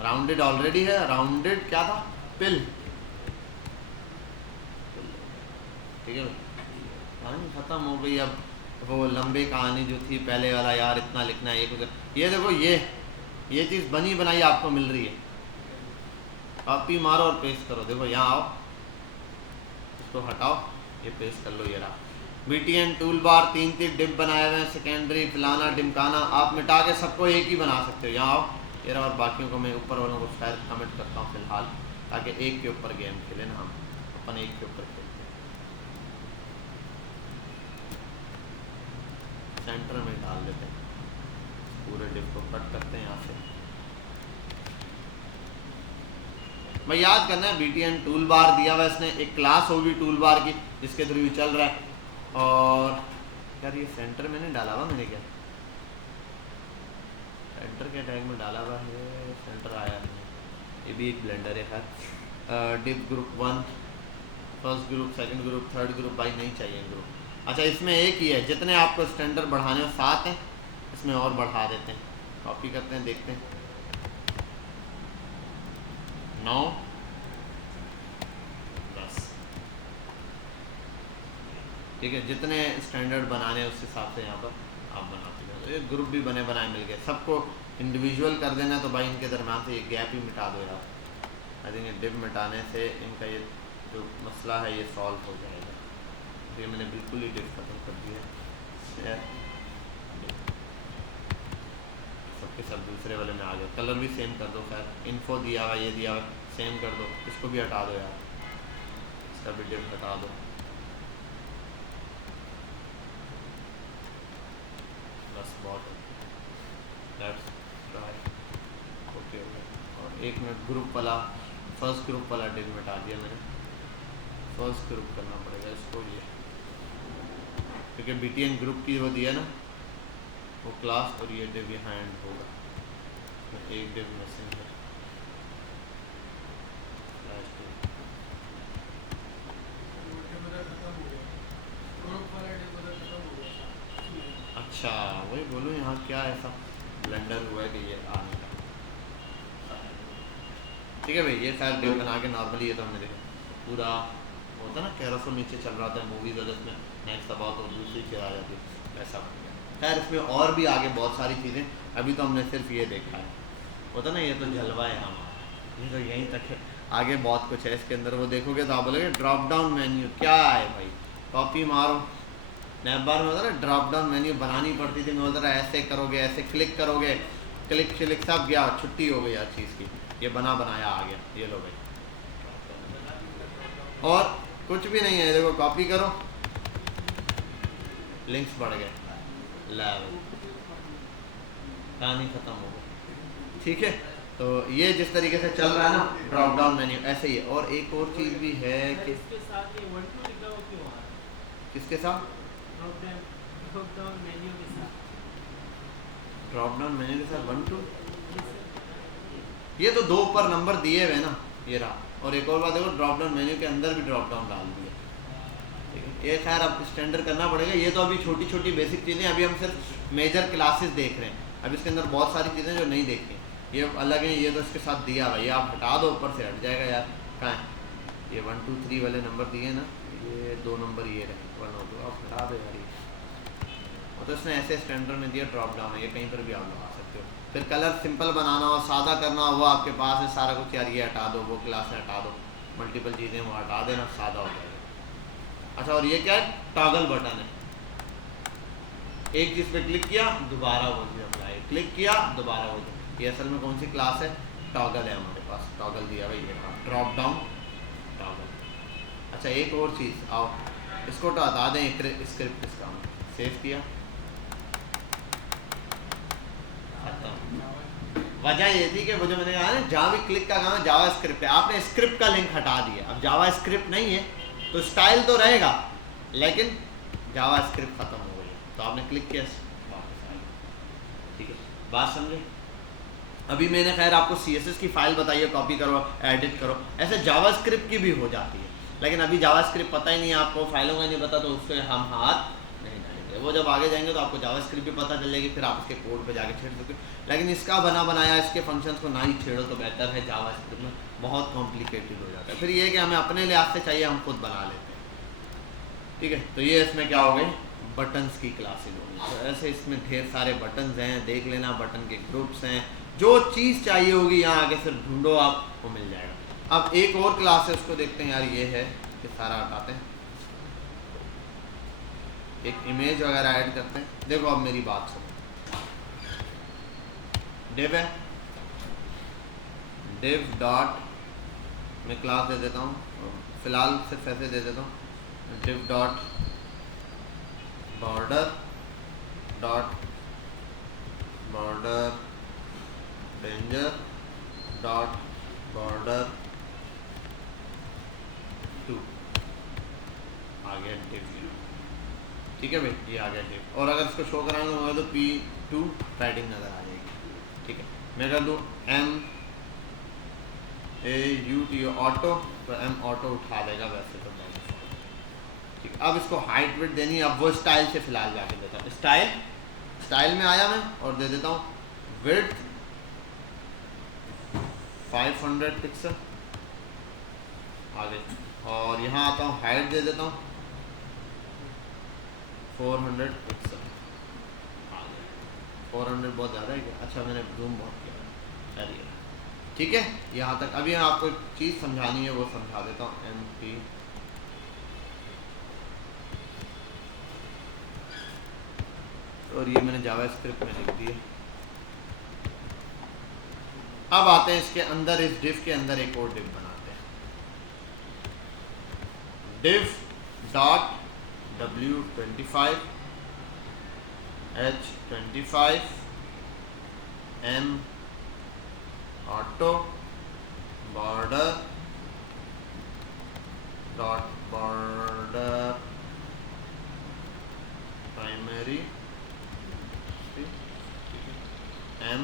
राउंडेड ऑलरेडी है, राउंडेड क्या था, पिल, ठीक है। कहानी ख़त्म हो गई। अब वो लंबी कहानी जो थी पहले वाला, यार इतना लिखना है, ये कुछ, ये देखो ये चीज़ बनी बनाई आपको मिल रही है, कॉपी मारो और पेस्ट करो, देखो यहाँ आओ, इसको हटाओ, ये पेस्ट कर लो, ये रहा BTN टूल बार, 3 डिप बनाए हुए हैं, सेकेंडरी फलाना डिमकाना, आप मिटा के सबको एक ही बना सकते हो। यहाँ आओ, ये रहा, और बाकियों को मैं ऊपर वालों को शायद कमेंट करता हूँ फिलहाल, ताकि एक के ऊपर गेम खेलें ना, हम अपन एक के ऊपर खेलते हैं। सेंटर में डाल देते हैं, पूरे डिप को कट करते हैं यहाँ से। मैं याद करना है, BTN टूल बार दिया हुआ इसने, एक क्लास होगी टूल बार की जिसके थ्रू चल रहा है। और यार ये सेंटर में नहीं डाला हुआ मैंने, क्या सेंटर के टैग में डाला हुआ है, सेंटर आया है, ये भी एक ब्लेंडर है खैर। Dip group 1, first group, second group, third group, भाई नहीं चाहिए ग्रुप, अच्छा इसमें एक ही है, जितने आपको स्टैंडर्ड बढ़ाने हो 7 हैं, इसमें और बढ़ा देते हैं, कॉपी करते हैं, देखते हैं 9 10। ठीक है, जितने स्टैंडर्ड बनाने उस हिसाब से यहाँ पर आप बनाते जाओ। तो ये ग्रुप भी बने बनाए मिल गए, सबको इंडिविजुअल कर देना तो भाई इनके दरम्यान से ये गैप ही मिटा दो यार। आई थिंक ये डिव मिटाने से इनका ये जो मसला है ये सॉल्व हो जाएगा। ये मैंने बिल्कुल ही डिव ख़त्म कर दिया, सबके सब दूसरे वाले में आ गए। कलर भी सेम कर दो, खैर इन्फो दिया हुआ ये दिया हुआ सेम कर दो, इसको भी हटा दो यार, इसका भी डिव हटा दो, बस बहुत दैट्स राइट। ओके और एक मिनट, ग्रुप वाला फर्स्ट ग्रुप वाला डिव मिटा दिया मैंने, फर्स्ट ग्रुप करना पड़ेगा इसको ये, क्योंकि BTN ग्रुप की वो दिया ना वो क्लास, और ये डिव यहाँ एंड होगा, एक डिव मिसिंग है। अच्छा वही बोलूँ, यहाँ क्या ऐसा ब्लेंडर हुआ है कि ये आ नहीं रहा। ठीक है भाई, ये खैर डिव बना के नॉर्मली ये तो हमने देखा पूरा होता ना, कैरोसो नीचे चल रहा था मूवीज वजह से नेक्स्ट दबाओ तो दूसरी चीज़ आ जाती है ऐसा। खैर इसमें और भी आगे बहुत सारी चीज़ें, अभी तो हमने सिर्फ ये देखा है, होता ना ये तो जलवा है हमारा, ये तो यहीं तक है, आगे बहुत कुछ है इसके अंदर। वो देखोगे तो आप बोलोगे ड्रॉप डाउन मेन्यू क्या है भाई, कॉपी मारो। नैब बार में होता ना ड्रॉप डाउन मेन्यू बनानी पड़ती थी, मैं बोलता रहा ऐसे करोगे, ऐसे क्लिक करोगे, क्लिक क्लिक सब गया, छुट्टी हो गई हर चीज़ की, ये बना बनाया आ गया, ये लो भाई। और कुछ भी नहीं है, देखो कॉपी करो, लिंक्स बढ़ गए, लाभ कहानी खत्म हो गई। ठीक है, तो ये जिस तरीके से चल रहा है ना ड्रॉप डाउन मेन्यू ऐसे ही है। और एक और चीज़ भी है कि इसके साथ ये 1 2 लिखा हुआ क्यों आ रहा है? किसके साथ? ड्रॉप डाउन मेन्यू के साथ, ड्रॉप डाउन मेन्यू के साथ 1 2, ये तो 2 ऊपर नंबर दिए हुए ना, ये रहा। और एक और बात देखो, ड्रॉप डाउन मेन्यू के अंदर भी ड्रॉप डाउन डाल दिए, ठीक है। ये खैर अब स्टैंडर्ड करना पड़ेगा, ये तो अभी छोटी छोटी बेसिक चीज़ें, अभी हम सिर्फ मेजर क्लासेस देख रहे हैं, अब इसके अंदर बहुत सारी चीज़ें जो नहीं देखी ये अलग है, ये तो इसके साथ दिया हुआ, ये आप हटा दो, ऊपर से हट जाएगा यार, कहाँ है ये 1 2 3 वाले नंबर दिए ना, ये 2 नंबर ये रहे 1 और 2, आप हटा दो यार ये। और तो इसने ऐसे स्टैंडर्ड में दिया ड्रॉप डाउन है, ये कहीं पर भी आप लगा सकते हो। फिर कलर सिंपल बनाना हो, सादा करना हो, वो आपके पास है सारा कुछ यार, ये हटा दो, वो क्लास हटा दो, मल्टीपल चीज़ें वो हटा देना, सादा हो जाएगा। अच्छा और ये क्या है, टॉगल बटन है, एक चीज़ पे क्लिक किया दोबारा वो चीज़ अप्लाई, क्लिक किया दोबारा वो चीज़, ये असल में कौन सी क्लास है, टॉगल है हमारे पास, टॉगल दिया भाई ये ड्रॉप डाउन टॉगल। अच्छा एक और चीज़, आओ इसको तो हटा दें, स्क्रिप्ट इसका सेव किया, वजह ये थी कि वो जो मैंने कहा ना जहाँ भी क्लिक का काम है जावा स्क्रिप्ट है, आपने स्क्रिप्ट का लिंक हटा दिया, अब जावा स्क्रिप्ट नहीं है तो स्टाइल तो रहेगा लेकिन जावा स्क्रिप्ट खत्म हो गई है, तो आपने क्लिक किया वापस आ गया। ठीक है, बात समझे? अभी मैंने खैर आपको CSS की फाइल बताई है, कॉपी करो एडिट करो, ऐसे जावा स्क्रिप्ट की भी हो जाती है, लेकिन अभी जावा स्क्रिप्ट पता ही नहीं है आपको, फाइलों का नहीं पता, तो उससे हम हाथ नहीं डालेंगे। वो जब आगे जाएंगे तो आपको जावा स्क्रिप्ट भी पता चल जाएगी, फिर आप इसके कोड पे जाके छेड़ सकते हो, लेकिन इसका बना बनाया इसके फंक्शंस को ना ही छेड़ो तो बेहतर है। जावा स्क्रिप्ट में बहुत कॉम्प्लिकेटेड हो जाता है, फिर ये कि हमें अपने लिहाज से चाहिए हम खुद बना लेते हैं। ठीक है, तो ये इसमें क्या हो गई, बटन्स की क्लासेज होंगी, तो ऐसे इसमें ढेर सारे बटन्स हैं, देख लेना, बटन के ग्रुप्स हैं, जो चीज़ चाहिए होगी यहाँ आगे सिर्फ ढूंढो आप, वो मिल जाएगा। अब एक और क्लास है उसको देखते हैं यार, ये है कि सारा हटाते हैं, एक इमेज वगैरह ऐड करते हैं। देखो अब मेरी बात सुनो, डिव है, डिव डॉट, मैं क्लास दे देता हूँ फिलहाल, सिर्फ ऐसे दे देता हूँ, div dot border dot border ranger dot border 2, आ गया डिव। ठीक है भाई, ये आ गया डिव, और अगर इसको शो कराएंगे तो P2 पैडिंग नज़र आ जाएगी। ठीक है, मैं कर दूँ MAUT ऑटो, तो M ऑटो उठा देगा वैसे तो ठीक, अब इसको हाइट विड्थ देनी है। अब वो स्टाइल से फिलहाल जाके देता हूँ। स्टाइल में आया मैं और दे देता हूँ विड्थ 500 पिक्सल आगे, और यहाँ आता हूँ हाइट दे देता हूँ 400 पिक्सल आगे। 400 बहुत ज़्यादा है क्या? अच्छा मैंने जूम बहुत किया, चलिए ठीक है यहाँ तक। अभी मैं आपको एक चीज़ समझानी है वो समझा देता हूँ। MP और ये मैंने जावास्क्रिप्ट में लिख दिया। अब आते हैं इसके अंदर, इस डिव के अंदर एक और डिव बनाते हैं। div dot W25 H25 M auto border dot border primary M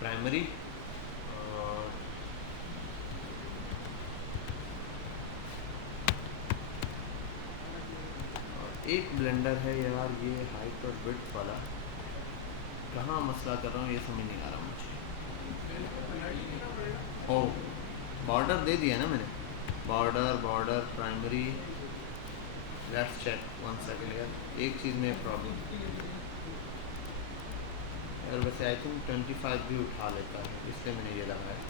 primary और एक ब्लेंडर है यार, ये हाइट और विड्थ वाला कहाँ मसला कर रहा हूँ ये समझ नहीं आ रहा मुझे। ओ बॉर्डर दे दिया ना मैंने, border primary. Let's check 1 second यार, एक चीज़ में प्रॉब्लम यार, वैसे आई थिंक 25 भी उठा लेता है इसलिए मैंने ये लगाया।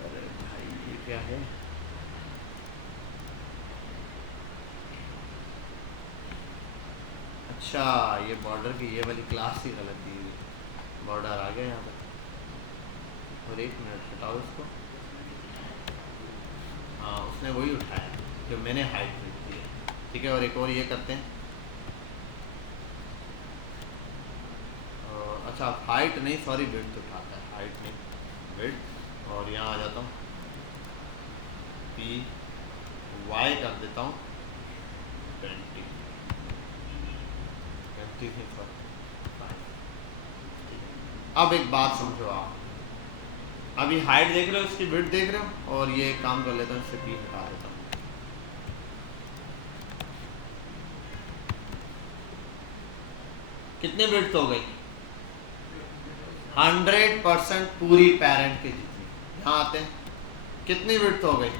अरे भाई ये क्या है? अच्छा ये बॉर्डर की ये वाली क्लास ही गलत दी हुई, बॉर्डर आ गया यहाँ पर। और एक मिनट हटाओ इसको। हाँ उसने वही उठाया जो मैंने हाइट दी है, ठीक है। और एक और ये करते हैं, अच्छा हाइट नहीं सॉरी विड्थ उठाता है, हाइट नहीं विड्थ। और यहाँ आ जाता हूँ PY कर देता हूँ 20 अब एक बात समझो आप, अभी हाइट देख रहे हो, इसकी विड्थ देख रहे हो, और ये एक काम कर लेता हूँ, इससे P हटा देता हूँ। कितने विड्थ हो गई? 100% पूरी पेरेंट के जितनी। यहाँ आते हैं कितनी विड्थ हो गई?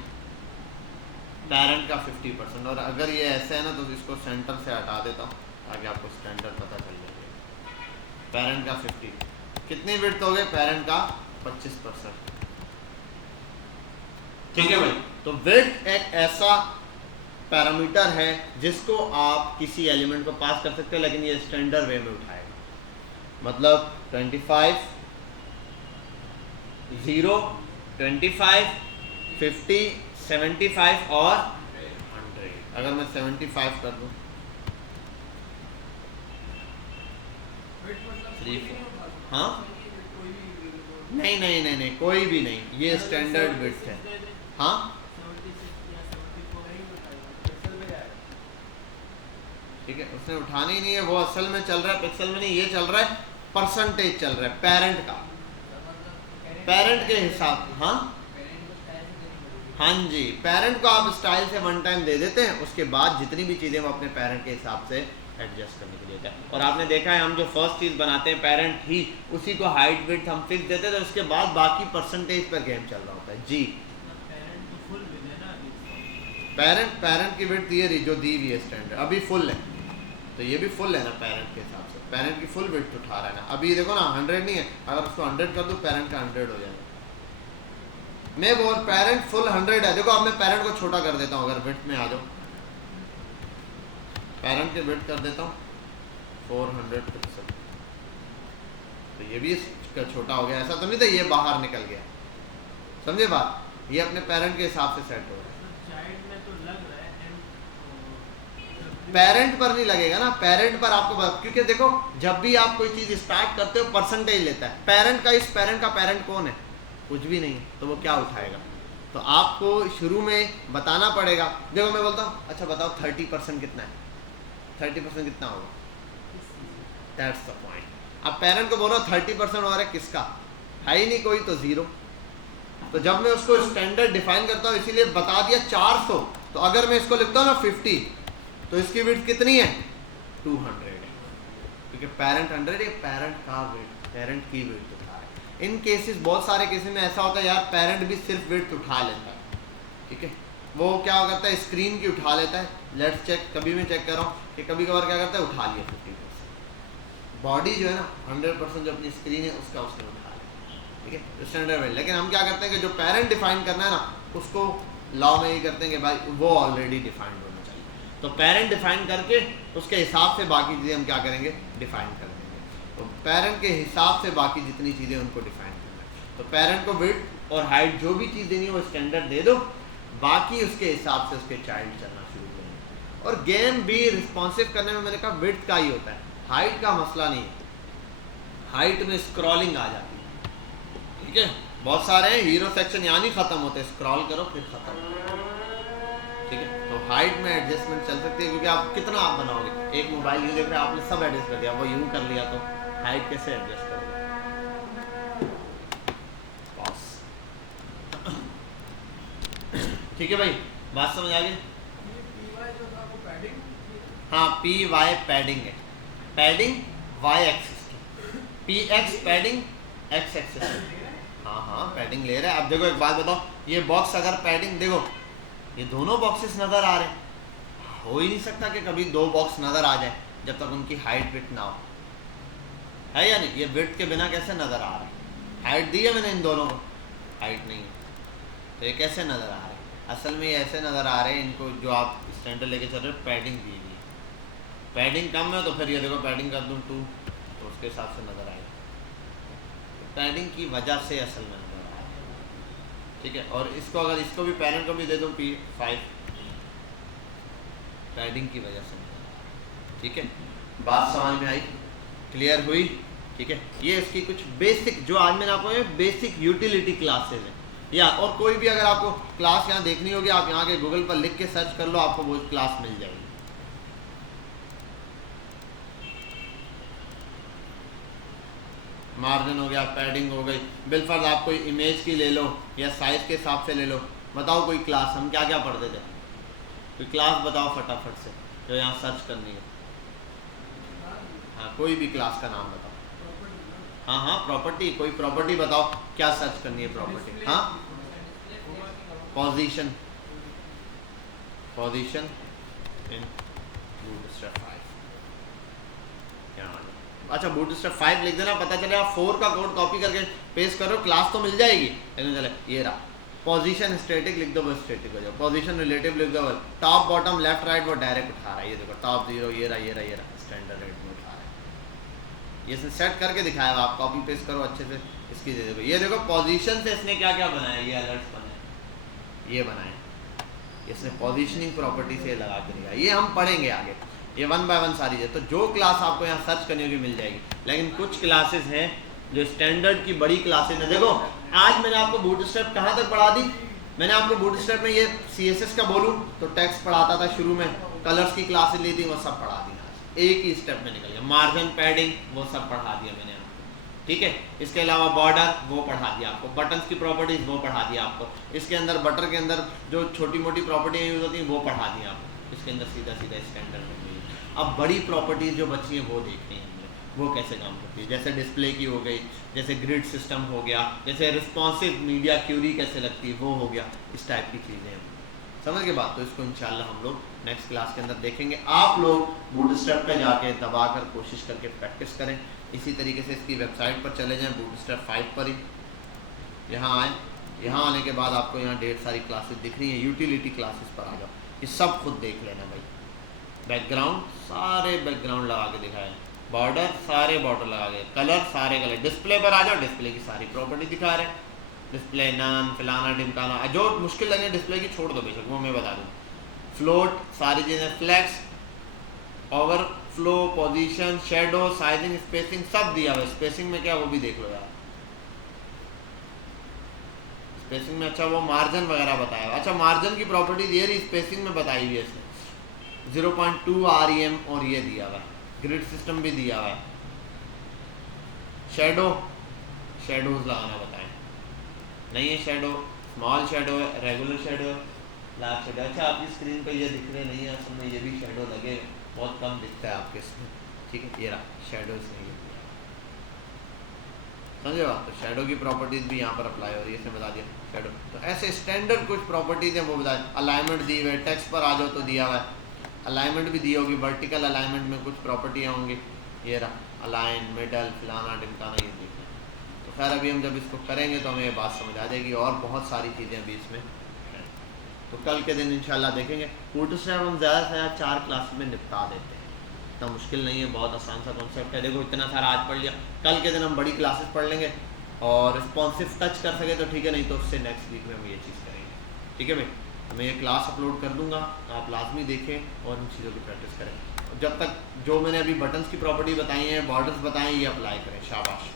पेरेंट का 50%। और अगर ये ऐसे है ना तो इसको सेंटर से हटा देता हूँ ताकि आपको स्टैंडर्ड पता चल जाए। पेरेंट का 50, कितनी विड्थ हो गई? पेरेंट का 25%। ठीक है भाई, तो विड्थ एक ऐसा पैरामीटर है जिसको आप किसी एलिमेंट को पास कर सकते हो, लेकिन ये स्टैंडर्ड वे में उठाएगा। मतलब 25 0 25 50 75 और 100। अगर मैं 75 कर दूं 3 हाँ नहीं कोई भी नहीं, ये स्टैंडर्ड विड्थ है। हाँ ठीक है, उसने उठाना ही नहीं है, वो असल में चल रहा है पिक्सल में नहीं, ये चल रहा है परसेंटेज चल रहा है पेरेंट का, पेरेंट के हिसाब। हाँ जी, पेरेंट को आप स्टाइल से 1 टाइम दे देते हैं, उसके बाद जितनी भी चीज़ें वो अपने पेरेंट के हिसाब से एडजस्ट करने के लिए होता है। और आपने देखा है हम जो फर्स्ट चीज़ बनाते हैं पेरेंट ही, उसी को हाइट विड्थ हम फिक्स देते हैं, तो उसके बाद बाकी परसेंटेज पर गेम चल रहा होता है जी। पेरेंट की विड्थ ये जो दी हुई है स्टैंडर्ड अभी फुल है, तो ये भी फुल है ना पेरेंट के हिसाब से, पेरेंट की फुल विड्थ उठा रहा है ना। अभी देखो ना 100 नहीं है, अगर उसको 100 कर दूँ पेरेंट का 100 हो जाएगा। मैं बोल पेरेंट फुल 100 है, देखो अब मैं पेरेंट को छोटा कर देता हूँ, अगर विड्थ में आ जाओ पेरेंट के विड्थ कर देता हूँ 400%, तो ये भी इसका छोटा हो गया। ऐसा तो नहीं था ये बाहर निकल गया, समझे बात? ये अपने पेरेंट के हिसाब से सेट हो रहा है। पेरेंट पर नहीं लगेगा ना, पेरेंट पर आपको, क्योंकि देखो जब भी आप कोई चीज़ स्टार्ट करते हो परसेंटेज लेता है। पेरेंट का, इस पेरेंट का पेरेंट कौन है? कुछ भी नहीं, तो वो क्या उठाएगा? तो आपको शुरू में बताना पड़ेगा। देखो मैं बोलता हूँ अच्छा बताओ 30% कितना है? 30% कितना होगा? That's the point. अब पेरेंट को बोलो 30% और है, किसका है ही नहीं कोई, तो 0। तो जब मैं उसको स्टैंडर्ड डिफाइन करता हूँ, इसीलिए बता दिया 400, तो अगर मैं इसको लिखता हूँ ना 50, तो इसकी विड्थ कितनी है 200 है, क्योंकि पेरेंट 100 है, पेरेंट का विड्थ, पेरेंट की विड्थ उठा है। इन केसेस, बहुत सारे केसेस में ऐसा होता है यार, पेरेंट भी सिर्फ विड्थ उठा लेता है, ठीक है, वो क्या करता है स्क्रीन की उठा लेता है। लेट्स चेक, कभी मैं चेक कर रहा हूँ कि कभी कभार क्या करता है उठा लिया 50%, बॉडी जो है ना 100% जो अपनी स्क्रीन है उसका उसने उठा लिया, ठीक है, स्टैंडर्ड विड्थ। लेकिन हम क्या करते हैं कि जो पेरेंट डिफाइन करना है ना, उसको लॉ में ये करते हैं कि भाई वो ऑलरेडी डिफाइंड होना चाहिए, तो पेरेंट डिफाइन करके उसके हिसाब से बाकी चीज़ें हम क्या करेंगे डिफाइन कर देंगे। तो पेरेंट के हिसाब से बाकी जितनी चीज़ें उनको डिफाइन करना है, तो पेरेंट को विड्थ और हाइट जो भी चीज़ देनी है वो स्टैंडर्ड दे दो, बाकी उसके हिसाब से उसके चाइल्ड चलना शुरू करेंगे। और गेम भी रिस्पॉन्सिव करने में मैंने कहा विड्थ का ही होता है, हाइट का मसला नहीं है, हाइट में स्क्रॉलिंग आ जाती है, ठीक है, बहुत सारे हैं हीरो सेक्शन यहाँ नहीं खत्म होते, स्क्रॉल करो फिर खत्म, ठीक है। तो हाइट में एडजस्टमेंट चल सकती है, क्योंकि आप कितना आप बनाओगे, एक मोबाइल यूँ देख रहे हैं आपने सब एडजस्ट कर दिया, वो यूँ कर लिया तो हाइट कैसे एडजस्ट करोगे। ठीक है भाई, बात समझ आ गई। हाँ PY पैडिंग है, पैडिंग Y एक्सिस की, PX पैडिंग X एक्सिस की, हाँ पैडिंग ले रहा है। अब देखो एक बात बताओ, ये बॉक्स अगर पैडिंग, देखो ये दोनों बॉक्सेस नज़र आ रहे हैं, हो ही नहीं सकता कि कभी दो बॉक्स नज़र आ जाए जब तक उनकी हाइट विड्थ ना हो, है या नहीं। ये विड्थ के बिना कैसे नज़र आ रहा है, हाइट दी है मैंने इन दोनों को, हाइट नहीं है, तो ये कैसे नज़र आ रहा है, असल में ये ऐसे नज़र आ रहे हैं इनको, जो आप स्टैंडर्ड लेके चल रहे हो पैडिंग दी हुई है, पैडिंग कम है तो फिर ये देखो पैडिंग कर दूँ 2 तो उसके हिसाब से नज़र आएगा, पैडिंग की वजह से असल में नज़र आ रहा है, ठीक है। और इसको अगर इसको भी पेरेंट को भी दे दूँ P5, पैडिंग की वजह से, ठीक है। बात समझ में आई, क्लियर हुई, ठीक है। ये इसकी कुछ बेसिक, जो आज मैंने आपको बेसिक यूटिलिटी क्लासेज हैं, या और कोई भी अगर आपको क्लास यहाँ देखनी होगी, आप यहाँ के गूगल पर लिख के सर्च कर लो, आपको वो क्लास मिल जाएगी। मार्जिन हो गया, पैडिंग हो गई, बिलफर्ज आप कोई इमेज की ले लो या साइज के हिसाब से ले लो। बताओ कोई क्लास, हम क्या क्या पढ़ते थे, कोई क्लास बताओ फटाफट से जो यहाँ सर्च करनी है। हाँ कोई भी क्लास का नाम बताओ। हाँ प्रॉपर्टी, कोई प्रॉपर्टी बताओ, क्या सर्च करनी है प्रॉपर्टी। हाँ पोजीशन, पोजीशन इन बूटस्ट्रैप 5, अच्छा बूटस्ट्रैप 5 लिख देना, पता चले आप 4 का कोड कॉपी करके पेस्ट करो, क्लास तो मिल जाएगी, लेकिन चले ये रहा। पोजीशन स्टैटिक लिख दो, वो स्टैटिक हो जाओ। पोजीशन रिलेटिव लिख दो, टॉप बॉटम लेफ्ट राइट वो डायरेक्ट उठा रहा है, ये देखो टॉप 0, ये रहा स्टैंडर्ड रेट में उठा रहा है। ये सेट करके दिखाया, आप कॉपी पेस्ट करो अच्छे से इसकी, देखो ये देखो पोजीशन से इसने क्या क्या बनाया, ये अलर्ट्स बनाए, ये बनाए, इसने पोजीशनिंग प्रॉपर्टी से लगा के दिया। ये हम पढ़ेंगे आगे, ये 1 बाय 1 सारी है, तो जो क्लास आपको यहाँ सर्च करनी होगी मिल जाएगी। लेकिन कुछ क्लासेस हैं जो स्टैंडर्ड की बड़ी क्लासेस हैं। देखो आज मैंने आपको बूटस्ट्रैप कहाँ तक पढ़ा दी, मैंने आपको बूटस्ट्रैप में ये CSS का बोलूँ तो टेक्स्ट पढ़ाता था शुरू में, कलर्स की क्लासेस ली थी वो सब पढ़ा दी, एक ही स्टेप में निकल गया। मार्जिन पैडिंग वो सब पढ़ा दिया मैंने आपको, ठीक है। इसके अलावा बॉर्डर वो पढ़ा दिया आपको, बटन्स की प्रॉपर्टीज वो पढ़ा दिया आपको, इसके अंदर बटर के अंदर जो छोटी मोटी प्रॉपर्टियाँ यूज होती हैं वो पढ़ा दिया आपको, इसके अंदर सीधा स्टैंडर्ड में। अब बड़ी प्रॉपर्टीज जो बची हैं वो देखनी है हमने, वो कैसे काम करती है, जैसे डिस्प्ले की हो गई, जैसे ग्रिड सिस्टम हो गया, जैसे रिस्पॉन्सिव मीडिया क्यूरी कैसे लगती है वो हो गया, इस टाइप की चीज़ें हैं। समझ के बाद तो इसको इंशाल्लाह हम लोग नेक्स्ट क्लास के अंदर देखेंगे। आप लोग बूटस्ट्रैप पे जाके दबा कर कोशिश करके प्रैक्टिस करें। इसी तरीके से इसकी वेबसाइट पर चले जाएं, बूटस्ट्रैप 5 पर ही यहाँ आएँ, यहाँ आने के बाद आपको यहाँ ढेर सारी क्लासेस दिख रही हैं, यूटिलिटी क्लासेस पर आ जाओ, ये सब खुद देख लेना भाई। बैकग्राउंड सारे बैकग्राउंड लगा के दिखाए, बॉर्डर सारे बॉर्डर लगा के, कलर सारे कलर, डिस्प्ले पर आ जाओ, डिस्प्ले की सारी प्रॉपर्टी दिखा रहे हैं, डिस्प्ले नन फिलाना ढिमकाना, जो मुश्किल लगे डिस्प्ले की छोड़ दो बेशक, वो मैं बता दूँ। फ्लोट सारी चीज़ें, flex, overflow, position, shadow, sizing, spacing सब दिया हुआ है। स्पेसिंग में क्या वो भी देख लो यार, स्पेसिंग में अच्छा वो मार्जिन वगैरह बताया। अच्छा मार्जिन की प्रॉपर्टीज ये रही, स्पेसिंग में बताई हुई है इसने 0.2 REM और ये दिया हुआ है, ग्रिड सिस्टम भी दिया हुआ है, शेडोज लगाना बताएं। नहीं है शेडो, स्मॉल शेडो है, रेगुलर शेडो है, लार्ज शेडो। अच्छा आपकी स्क्रीन पे ये दिख रहे नहीं है, असल में ये भी शेडो लगे, बहुत कम दिखता है आपके इसमें, ठीक है। ये रहा शेडो, इसमें ये समझे बात। तो शेडो की प्रॉपर्टीज़ भी यहाँ पर अप्लाई हो रही है, इसने बता दिया शेडो। तो ऐसे स्टैंडर्ड कुछ प्रॉपर्टीज़ हैं वो बताए। अलाइनमेंट दी हुई है, टेक्स्ट पर आ जाओ तो दिया हुआ है, अलाइनमेंट भी दी होगी, वर्टिकल अलाइनमेंट में कुछ प्रॉपर्टियाँ होंगी, ये रहा अलाइन, मिडल, फलाना ढिमकाना, ये देखना। तो खैर अभी हम जब इसको करेंगे तो हमें ये बात समझ आ जाएगी, और बहुत सारी चीज़ें अभी इसमें हैं। तो कल के दिन इंशाल्लाह देखेंगे। फोटोस्टैट हम ज़्यादा से ज़्यादा 4 क्लास में निपटा देते हैं, इतना मुश्किल नहीं है, बहुत आसान सा कॉन्सेप्ट है। देखो इतना सारा आज पढ़ लिया, कल के दिन हम बड़ी क्लासेस पढ़ लेंगे, और रिस्पॉन्सिव टच कर सके तो ठीक है, नहीं तो उससे नेक्स्ट वीक में हम ये चीज़ करेंगे, ठीक है भाई। मैं ये क्लास अपलोड कर दूंगा, आप लाजमी देखें और इन चीज़ों की प्रैक्टिस करें। जब तक जो मैंने अभी बटन्स की प्रॉपर्टी बताई है, बॉर्डर्स बताएं, ये अप्लाई करें। शाबाश।